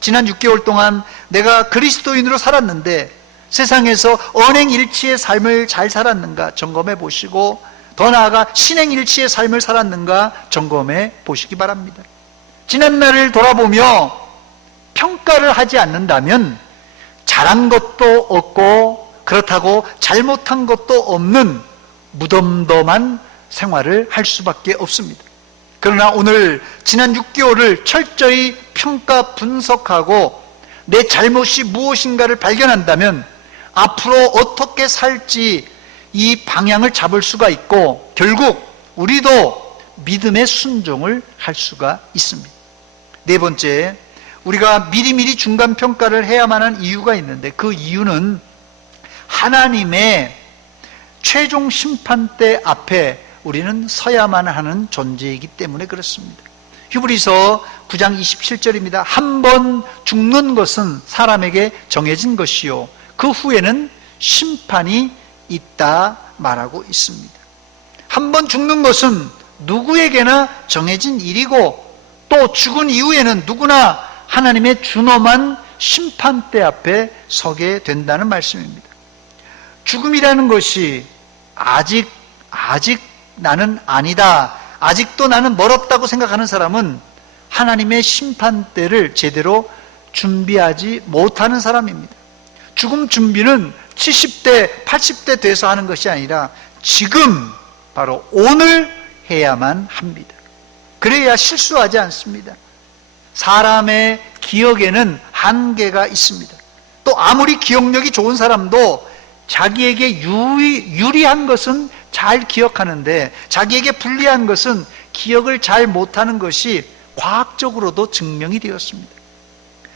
지난 6개월 동안 내가 그리스도인으로 살았는데 세상에서 언행일치의 삶을 잘 살았는가 점검해 보시고, 더 나아가 신행일치의 삶을 살았는가 점검해 보시기 바랍니다. 지난날을 돌아보며 평가를 하지 않는다면 잘한 것도 없고 그렇다고 잘못한 것도 없는 무덤덤한 생활을 할 수밖에 없습니다. 그러나 오늘 지난 6개월을 철저히 평가 분석하고 내 잘못이 무엇인가를 발견한다면 앞으로 어떻게 살지 이 방향을 잡을 수가 있고, 결국 우리도 믿음의 순종을 할 수가 있습니다. 네 번째, 우리가 미리미리 중간평가를 해야만 하는 이유가 있는데, 그 이유는 하나님의 최종 심판대 앞에 우리는 서야만 하는 존재이기 때문에 그렇습니다. 히브리서 9장 27절입니다. 한 번 죽는 것은 사람에게 정해진 것이요 그 후에는 심판이 있다 말하고 있습니다. 한 번 죽는 것은 누구에게나 정해진 일이고, 또 죽은 이후에는 누구나 하나님의 준엄한 심판대 앞에 서게 된다는 말씀입니다. 죽음이라는 것이 아직 나는 아니다, 아직도 나는 멀었다고 생각하는 사람은 하나님의 심판대를 제대로 준비하지 못하는 사람입니다. 죽음 준비는 70대, 80대 돼서 하는 것이 아니라 지금, 바로 오늘 해야만 합니다. 그래야 실수하지 않습니다. 사람의 기억에는 한계가 있습니다. 또 아무리 기억력이 좋은 사람도 자기에게 유리한 것은 잘 기억하는데 자기에게 불리한 것은 기억을 잘 못하는 것이 과학적으로도 증명이 되었습니다.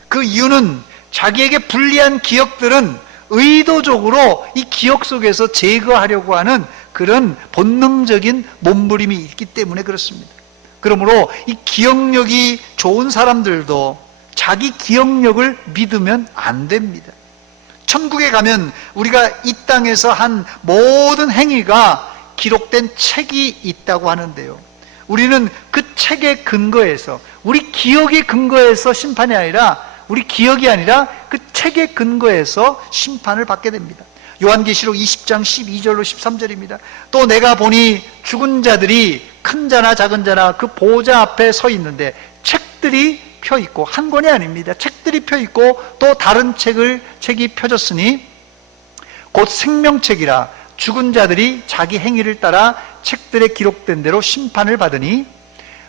그 이유는 자기에게 불리한 기억들은 의도적으로 이 기억 속에서 제거하려고 하는 그런 본능적인 몸부림이 있기 때문에 그렇습니다. 그러므로 이 기억력이 좋은 사람들도 자기 기억력을 믿으면 안 됩니다. 천국에 가면 우리가 이 땅에서 한 모든 행위가 기록된 책이 있다고 하는데요, 우리는 그 책의 근거에서, 우리 기억의 근거에서 심판이 아니라, 우리 기억이 아니라 그 책의 근거에서 심판을 받게 됩니다. 요한계시록 20장 12절로 13절입니다. 또 내가 보니 죽은 자들이 큰 자나 작은 자나 그 보좌 앞에 서 있는데 책들이 펴 있고, 한 권이 아닙니다. 책들이 펴 있고 또 다른 책이 펴졌으니 곧 생명책이라 죽은 자들이 자기 행위를 따라 책들에 기록된 대로 심판을 받으니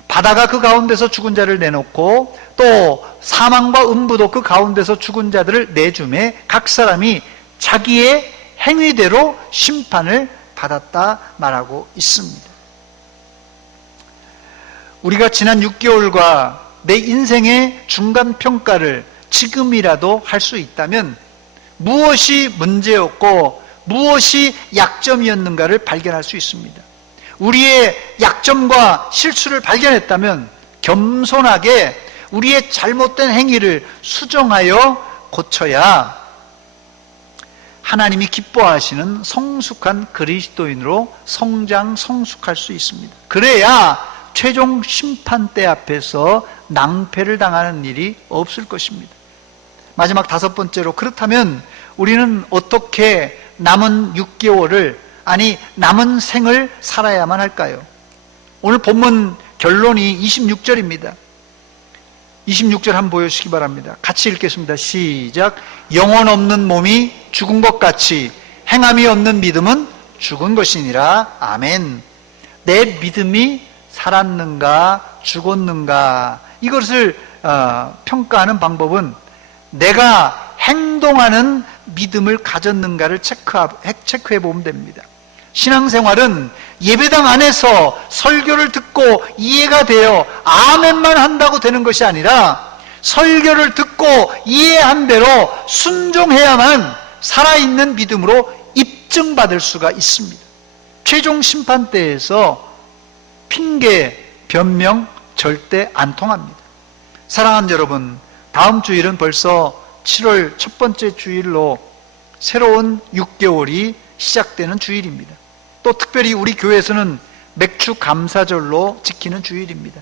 바다가 그 가운데서 죽은 자를 내놓고 또 사망과 음부도 그 가운데서 죽은 자들을 내주매 각 사람이 자기의 행위대로 심판을 받았다 말하고 있습니다. 우리가 지난 6개월과 내 인생의 중간평가를 지금이라도 할 수 있다면 무엇이 문제였고 무엇이 약점이었는가를 발견할 수 있습니다. 우리의 약점과 실수를 발견했다면 겸손하게 우리의 잘못된 행위를 수정하여 고쳐야 하나님이 기뻐하시는 성숙한 그리스도인으로 성장성숙할 수 있습니다. 그래야 최종 심판대 앞에서 낭패를 당하는 일이 없을 것입니다. 마지막 5번째로, 그렇다면 우리는 어떻게 남은 6개월을, 아니 남은 생을 살아야만 할까요? 오늘 본문 결론이 26절입니다. 26절 한번 보여주시기 바랍니다. 같이 읽겠습니다. 시작. 영혼 없는 몸이 죽은 것 같이 행함이 없는 믿음은 죽은 것이니라. 아멘. 내 믿음이 살았는가 죽었는가, 이것을 평가하는 방법은 내가 행동하는 믿음을 가졌는가를 체크해 보면 됩니다. 신앙생활은 예배당 안에서 설교를 듣고 이해가 되어 아멘만 한다고 되는 것이 아니라 설교를 듣고 이해한 대로 순종해야만 살아있는 믿음으로 입증받을 수가 있습니다. 최종 심판대에서 핑계, 변명 절대 안 통합니다. 사랑하는 여러분, 다음 주일은 벌써 7월 첫 번째 주일로 새로운 6개월이 시작되는 주일입니다. 또 특별히 우리 교회에서는 맥주 감사절로 지키는 주일입니다.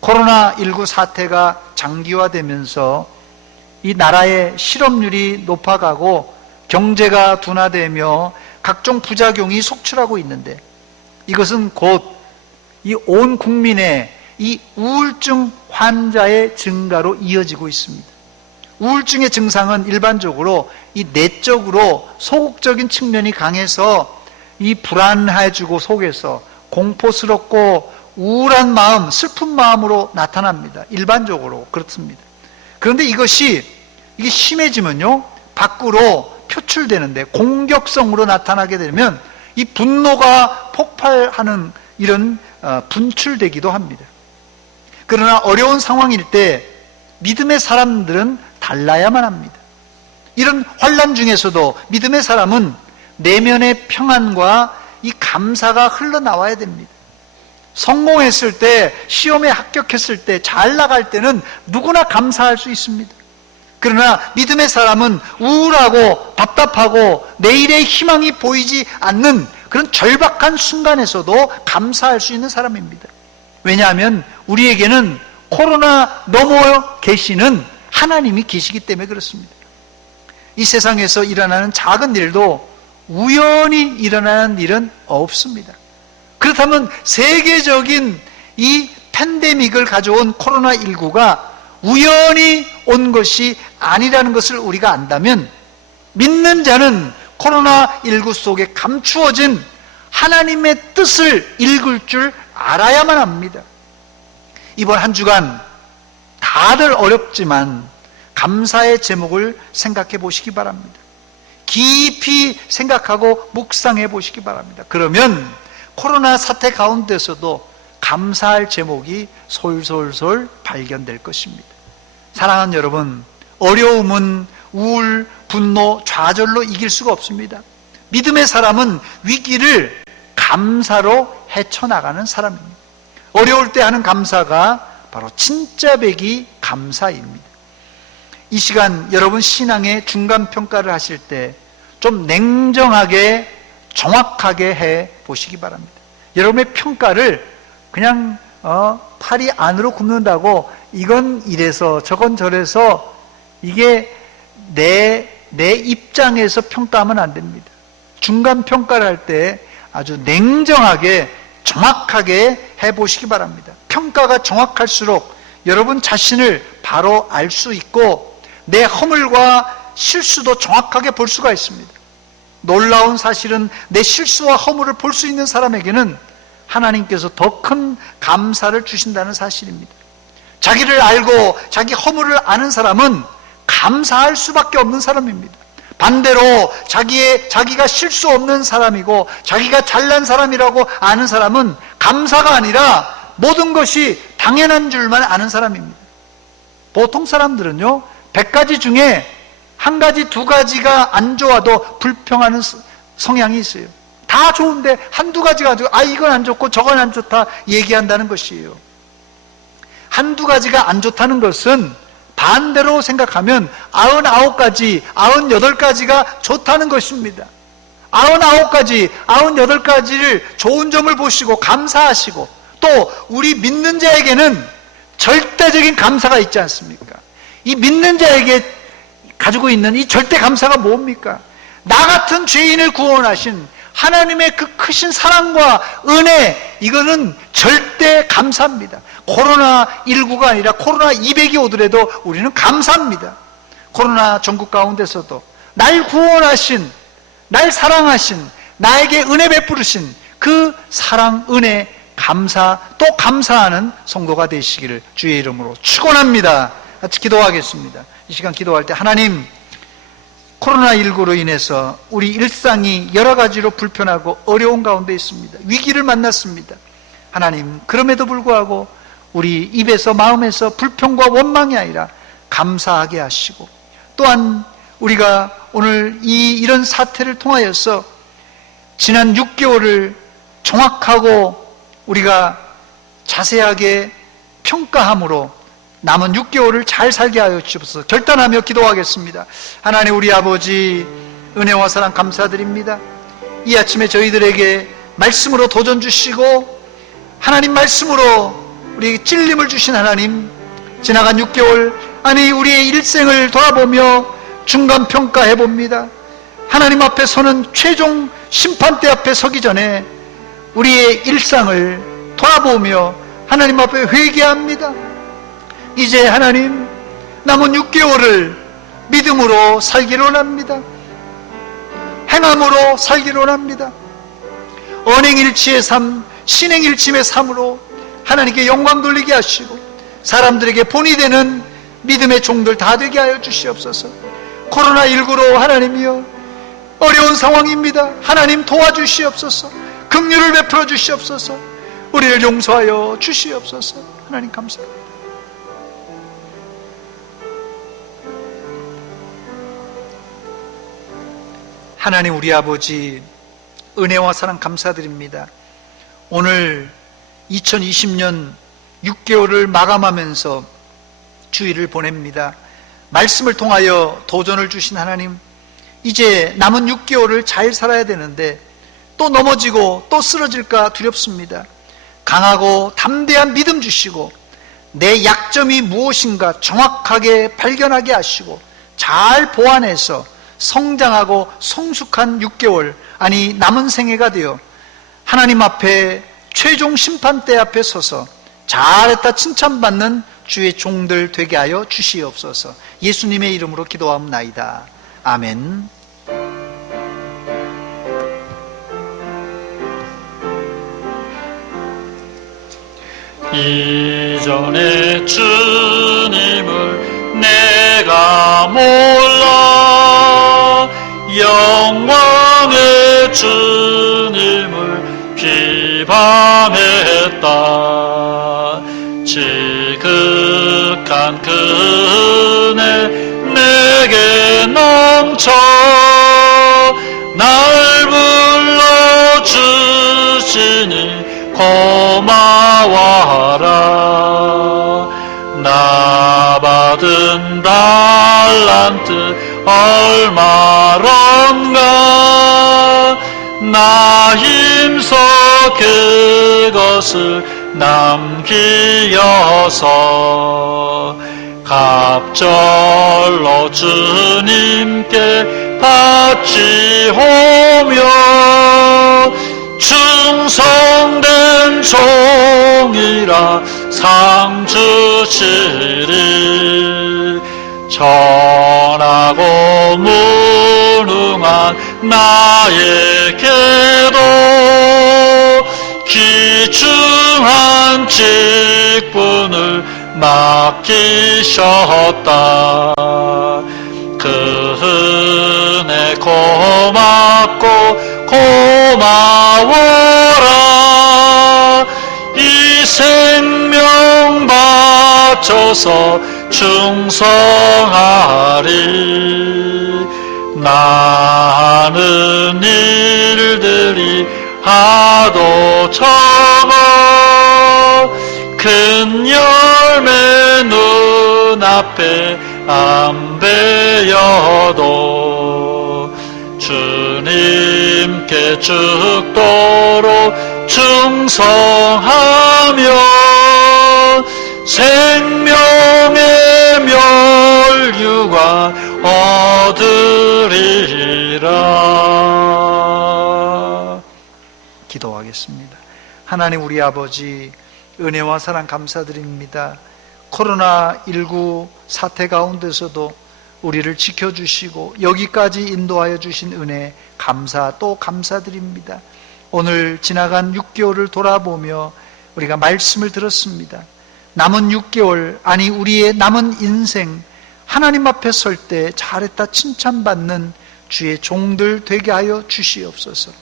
코로나19 사태가 장기화되면서 이 나라의 실업률이 높아가고 경제가 둔화되며 각종 부작용이 속출하고 있는데, 이것은 곧 이 온 국민의 이 우울증 환자의 증가로 이어지고 있습니다. 우울증의 증상은 일반적으로 이 내적으로 소극적인 측면이 강해서 이 불안해지고 속에서 공포스럽고 우울한 마음, 슬픈 마음으로 나타납니다. 일반적으로 그렇습니다. 그런데 이게 심해지면요, 밖으로 표출되는데 공격성으로 나타나게 되면 이 분노가 폭발하는 이런 분출되기도 합니다. 그러나 어려운 상황일 때 믿음의 사람들은 달라야만 합니다. 이런 환난 중에서도 믿음의 사람은 내면의 평안과 이 감사가 흘러나와야 됩니다. 성공했을 때, 시험에 합격했을 때, 잘 나갈 때는 누구나 감사할 수 있습니다. 그러나 믿음의 사람은 우울하고 답답하고 내일의 희망이 보이지 않는 그런 절박한 순간에서도 감사할 수 있는 사람입니다. 왜냐하면 우리에게는 코로나 넘어 계시는 하나님이 계시기 때문에 그렇습니다. 이 세상에서 일어나는 작은 일도 우연히 일어나는 일은 없습니다. 그렇다면 세계적인 이 팬데믹을 가져온 코로나19가 우연히 온 것이 아니라는 것을 우리가 안다면, 믿는 자는 코로나19 속에 감추어진 하나님의 뜻을 읽을 줄 알아야만 합니다. 이번 한 주간 다들 어렵지만 감사의 제목을 생각해 보시기 바랍니다. 깊이 생각하고 묵상해 보시기 바랍니다. 그러면 코로나 사태 가운데서도 감사할 제목이 솔솔솔 발견될 것입니다. 사랑하는 여러분, 어려움은 우울, 분노, 좌절로 이길 수가 없습니다. 믿음의 사람은 위기를 감사로 헤쳐나가는 사람입니다. 어려울 때 하는 감사가 바로 진짜 배기 감사입니다. 이 시간 여러분 신앙의 중간평가를 하실 때 좀 냉정하게 정확하게 해 보시기 바랍니다. 여러분의 평가를 그냥 팔이 안으로 굽는다고 이건 이래서 저건 저래서 이게 내 입장에서 평가하면 안 됩니다. 중간평가를 할 때 아주 냉정하게 정확하게 해보시기 바랍니다. 평가가 정확할수록 여러분 자신을 바로 알 수 있고 내 허물과 실수도 정확하게 볼 수가 있습니다. 놀라운 사실은 내 실수와 허물을 볼 수 있는 사람에게는 하나님께서 더 큰 감사를 주신다는 사실입니다. 자기를 알고 자기 허물을 아는 사람은 감사할 수밖에 없는 사람입니다. 반대로 자기가 실수 없는 사람이고 자기가 잘난 사람이라고 아는 사람은 감사가 아니라 모든 것이 당연한 줄만 아는 사람입니다. 보통 사람들은요, 100가지 중에 한 가지, 두 가지가 안 좋아도 불평하는 성향이 있어요. 다 좋은데 한두 가지가 이건 안 좋고 저건 안 좋다 얘기한다는 것이에요. 한두 가지가 안 좋다는 것은 반대로 생각하면 99가지, 98가지가 좋다는 것입니다. 99가지, 98가지를 좋은 점을 보시고 감사하시고, 또 우리 믿는 자에게는 절대적인 감사가 있지 않습니까? 이 믿는 자에게 가지고 있는 이 절대 감사가 뭡니까? 나 같은 죄인을 구원하신 하나님의 그 크신 사랑과 은혜, 이거는 절대 감사입니다. 코로나19가 아니라 코로나200이 오더라도 우리는 감사합니다. 코로나 전국 가운데서도 날 구원하신, 날 사랑하신, 나에게 은혜 베푸르신 그 사랑, 은혜, 감사, 또 감사하는 성도가 되시기를 주의 이름으로 축원합니다. 같이 기도하겠습니다. 이 시간 기도할 때 하나님, 코로나19로 인해서 우리 일상이 여러 가지로 불편하고 어려운 가운데 있습니다. 위기를 만났습니다. 하나님, 그럼에도 불구하고 우리 입에서 마음에서 불평과 원망이 아니라 감사하게 하시고, 또한 우리가 오늘 이런 사태를 통하여서 지난 6개월을 정확하고 우리가 자세하게 평가함으로 남은 6개월을 잘 살게 하여 주옵소서. 결단하며 기도하겠습니다. 하나님, 우리 아버지, 은혜와 사랑 감사드립니다. 이 아침에 저희들에게 말씀으로 도전 주시고 하나님 말씀으로 우리 찔림을 주신 하나님, 지나간 6개월 아니 우리의 일생을 돌아보며 중간평가해 봅니다. 하나님 앞에 서는 최종 심판대 앞에 서기 전에 우리의 일상을 돌아보며 하나님 앞에 회개합니다. 이제 하나님, 남은 6개월을 믿음으로 살기로 합니다. 행함으로 살기로 합니다. 언행일치의 삶, 신행일침의 삶으로 하나님께 영광 돌리게 하시고 사람들에게 본이 되는 믿음의 종들 다 되게 하여 주시옵소서. 코로나19로 하나님이여 어려운 상황입니다. 하나님 도와주시옵소서. 긍휼을 베풀어 주시옵소서. 우리를 용서하여 주시옵소서. 하나님 감사합니다. 하나님 우리 아버지, 은혜와 사랑 감사드립니다. 오늘 2020년 6개월을 마감하면서 주일을 보냅니다. 말씀을 통하여 도전을 주신 하나님, 이제 남은 6개월을 잘 살아야 되는데 또 넘어지고 또 쓰러질까 두렵습니다. 강하고 담대한 믿음 주시고 내 약점이 무엇인가 정확하게 발견하게 하시고 잘 보완해서 성장하고 성숙한 6개월, 아니 남은 생애가 되어 하나님 앞에 최종 심판대 앞에 서서 잘했다 칭찬받는 주의 종들 되게 하여 주시옵소서. 예수님의 이름으로 기도하옵나이다. 아멘. 이전에 주님을 내가 몰라 영광의 주님을 비방했다. 지극한 그 은혜 내게 넘쳐 날 불러주시니 고마워하라. 나 받은 달란트 얼마런가 나 힘써 그것을 남기어서 갑절로 주님께 바치오며 충성된 종이라 상 주시리. 전하고 무능한 나에게도 귀중한 직분을 맡기셨다. 그 은혜 고맙고 고마워라. 이 생명 바쳐서 충성하리. 많은 일들이 하도 적어 큰 열매 눈앞에 안 베여도 주님께 죽도록 충성하며 생명의 멸류관 얻으리라. 기도하겠습니다. 하나님 우리 아버지, 은혜와 사랑 감사드립니다. 코로나19 사태 가운데서도 우리를 지켜주시고 여기까지 인도하여 주신 은혜 감사 또 감사드립니다. 오늘 지나간 6개월을 돌아보며 우리가 말씀을 들었습니다. 남은 6개월, 아니 우리의 남은 인생, 하나님 앞에 설 때 잘했다 칭찬받는 주의 종들 되게 하여 주시옵소서.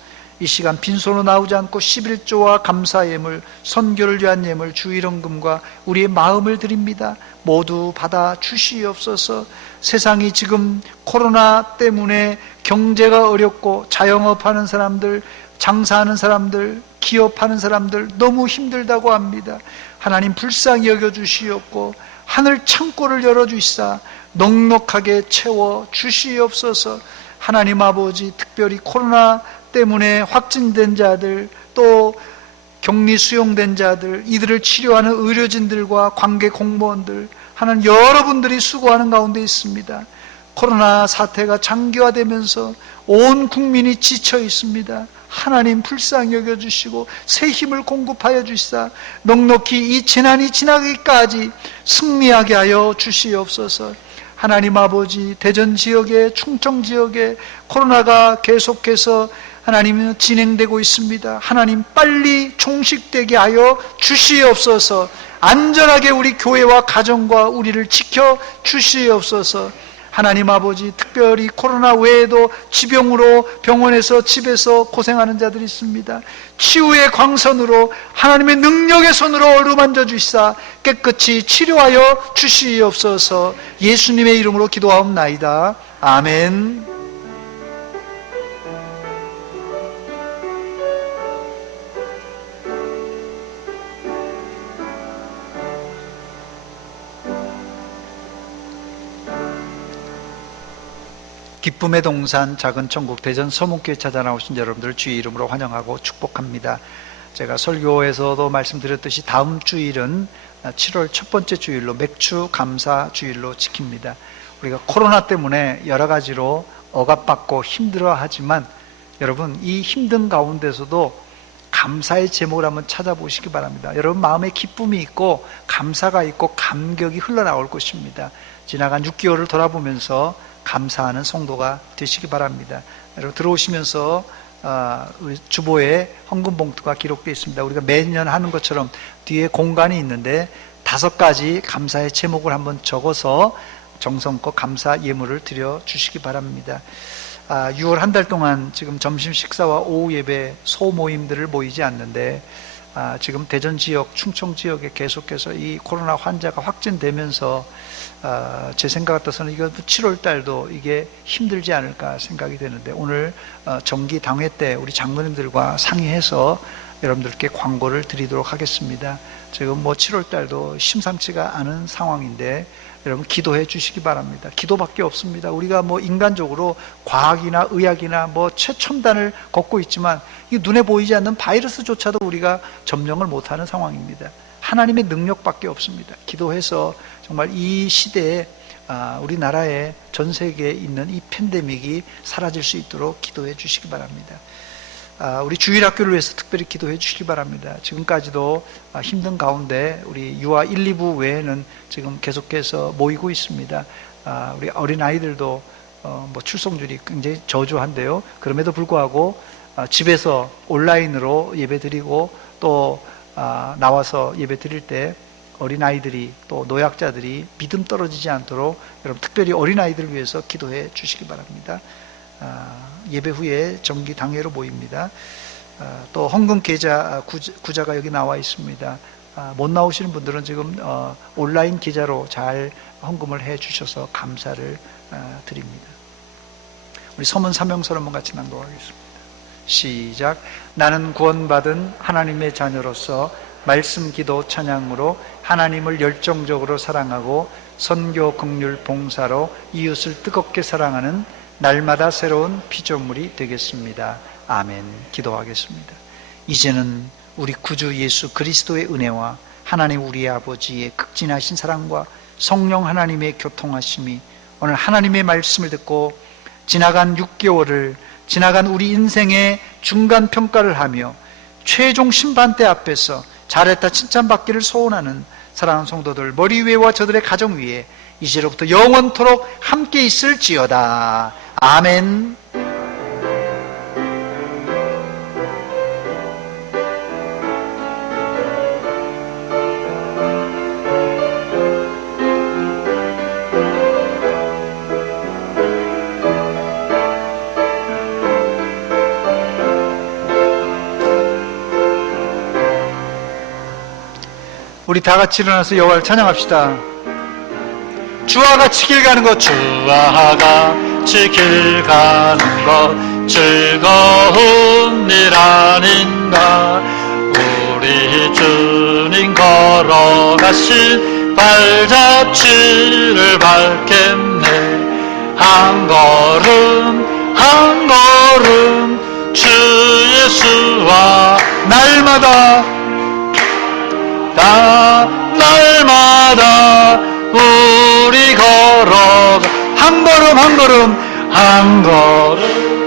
이 시간 빈손으로 나오지 않고 11조와 감사 예물, 선교를 위한 예물, 주일헌금과 우리의 마음을 드립니다. 모두 받아 주시옵소서. 세상이 지금 코로나 때문에 경제가 어렵고 자영업하는 사람들, 장사하는 사람들, 기업하는 사람들 너무 힘들다고 합니다. 하나님 불쌍히 여겨주시옵고 하늘 창고를 열어주시사 넉넉하게 채워 주시옵소서. 하나님 아버지, 특별히 코로나 때문에 확진된 자들, 또 격리 수용된 자들, 이들을 치료하는 의료진들과 관계 공무원들, 하나님 여러분들이 수고하는 가운데 있습니다. 코로나 사태가 장기화되면서 온 국민이 지쳐 있습니다. 하나님 불쌍히 여겨주시고 새 힘을 공급하여 주시사 넉넉히 이 재난이 지나기까지 승리하게 하여 주시옵소서. 하나님 아버지, 대전 지역에, 충청 지역에 코로나가 계속해서 하나님 진행되고 있습니다. 하나님 빨리 종식되게 하여 주시옵소서. 안전하게 우리 교회와 가정과 우리를 지켜 주시옵소서. 하나님 아버지, 특별히 코로나 외에도 지병으로 병원에서 집에서 고생하는 자들이 있습니다. 치유의 광선으로 하나님의 능력의 손으로 어루만져 주시사 깨끗이 치료하여 주시옵소서. 예수님의 이름으로 기도하옵나이다. 아멘. 기쁨의 동산 작은 천국 대전 서문교회 찾아 나오신 여러분들 주의 이름으로 환영하고 축복합니다. 제가 설교에서도 말씀드렸듯이 다음 주일은 7월 첫 번째 주일로 맥주 감사 주일로 지킵니다. 우리가 코로나 때문에 여러 가지로 억압받고 힘들어하지만 여러분 이 힘든 가운데서도 감사의 제목을 한번 찾아보시기 바랍니다. 여러분 마음에 기쁨이 있고 감사가 있고 감격이 흘러나올 것입니다. 지나간 6개월을 돌아보면서 감사하는 성도가 되시기 바랍니다. 여러분 들어오시면서 우리 주보에 헌금 봉투가 기록되어 있습니다. 우리가 매년 하는 것처럼 뒤에 공간이 있는데 5가지 감사의 제목을 한번 적어서 정성껏 감사 예물을 드려 주시기 바랍니다. 6월 한 달 동안 지금 점심 식사와 오후 예배 소모임들을 모이지 않는데 지금 대전 지역, 충청 지역에 계속해서 이 코로나 환자가 확진되면서 제 생각 같아서는 이거 7월 달도 이게 힘들지 않을까 생각이 되는데 오늘 정기 당회 때 우리 장로님들과 상의해서 여러분들께 광고를 드리도록 하겠습니다. 지금 7월 달도 심상치가 않은 상황인데 여러분 기도해 주시기 바랍니다. 기도밖에 없습니다. 우리가 인간적으로 과학이나 의학이나 최첨단을 걷고 있지만 이 눈에 보이지 않는 바이러스조차도 우리가 점령을 못하는 상황입니다. 하나님의 능력밖에 없습니다. 기도해서 정말 이 시대에 우리나라에 전 세계에 있는 이 팬데믹이 사라질 수 있도록 기도해 주시기 바랍니다. 우리 주일학교를 위해서 특별히 기도해 주시기 바랍니다. 지금까지도 힘든 가운데 우리 유아 1, 2부 외에는 지금 계속해서 모이고 있습니다. 우리 어린아이들도 출석률이 굉장히 저조한데요. 그럼에도 불구하고 집에서 온라인으로 예배 드리고 또 나와서 예배 드릴 때 어린아이들이 또 노약자들이 믿음 떨어지지 않도록 여러분 특별히 어린아이들을 위해서 기도해 주시기 바랍니다. 예배 후에 정기 당회로 모입니다. 또 헌금 계좌 구자가 여기 나와 있습니다. 못 나오시는 분들은 지금 온라인 계좌로 잘 헌금을 해 주셔서 감사를 드립니다. 우리 서문 사명서 한번 같이 낭독하겠습니다. 시작. 나는 구원받은 하나님의 자녀로서 말씀, 기도, 찬양으로 하나님을 열정적으로 사랑하고 선교, 긍휼, 봉사로 이웃을 뜨겁게 사랑하는 날마다 새로운 피조물이 되겠습니다. 아멘. 기도하겠습니다. 이제는 우리 구주 예수 그리스도의 은혜와 하나님 우리 아버지의 극진하신 사랑과 성령 하나님의 교통하심이 오늘 하나님의 말씀을 듣고 지나간 6개월을 지나간 우리 인생의 중간 평가를 하며 최종 심판대 앞에서 잘했다 칭찬받기를 소원하는 사랑하는 성도들 머리 위에와 저들의 가정 위에 이제로부터 영원토록 함께 있을지어다. 아멘. 우리 다 같이 일어나서 여호와를 찬양합시다. 주와 같이 길 가는 것, 주와 같이 길 가는 것 즐거운 일 아닌가. 우리 주님 걸어가신 발자취를 밟겠네. 한 걸음 한 걸음 주 예수와 날마다 날마다 우리 걸어가 한 걸음 한 걸음 한 걸음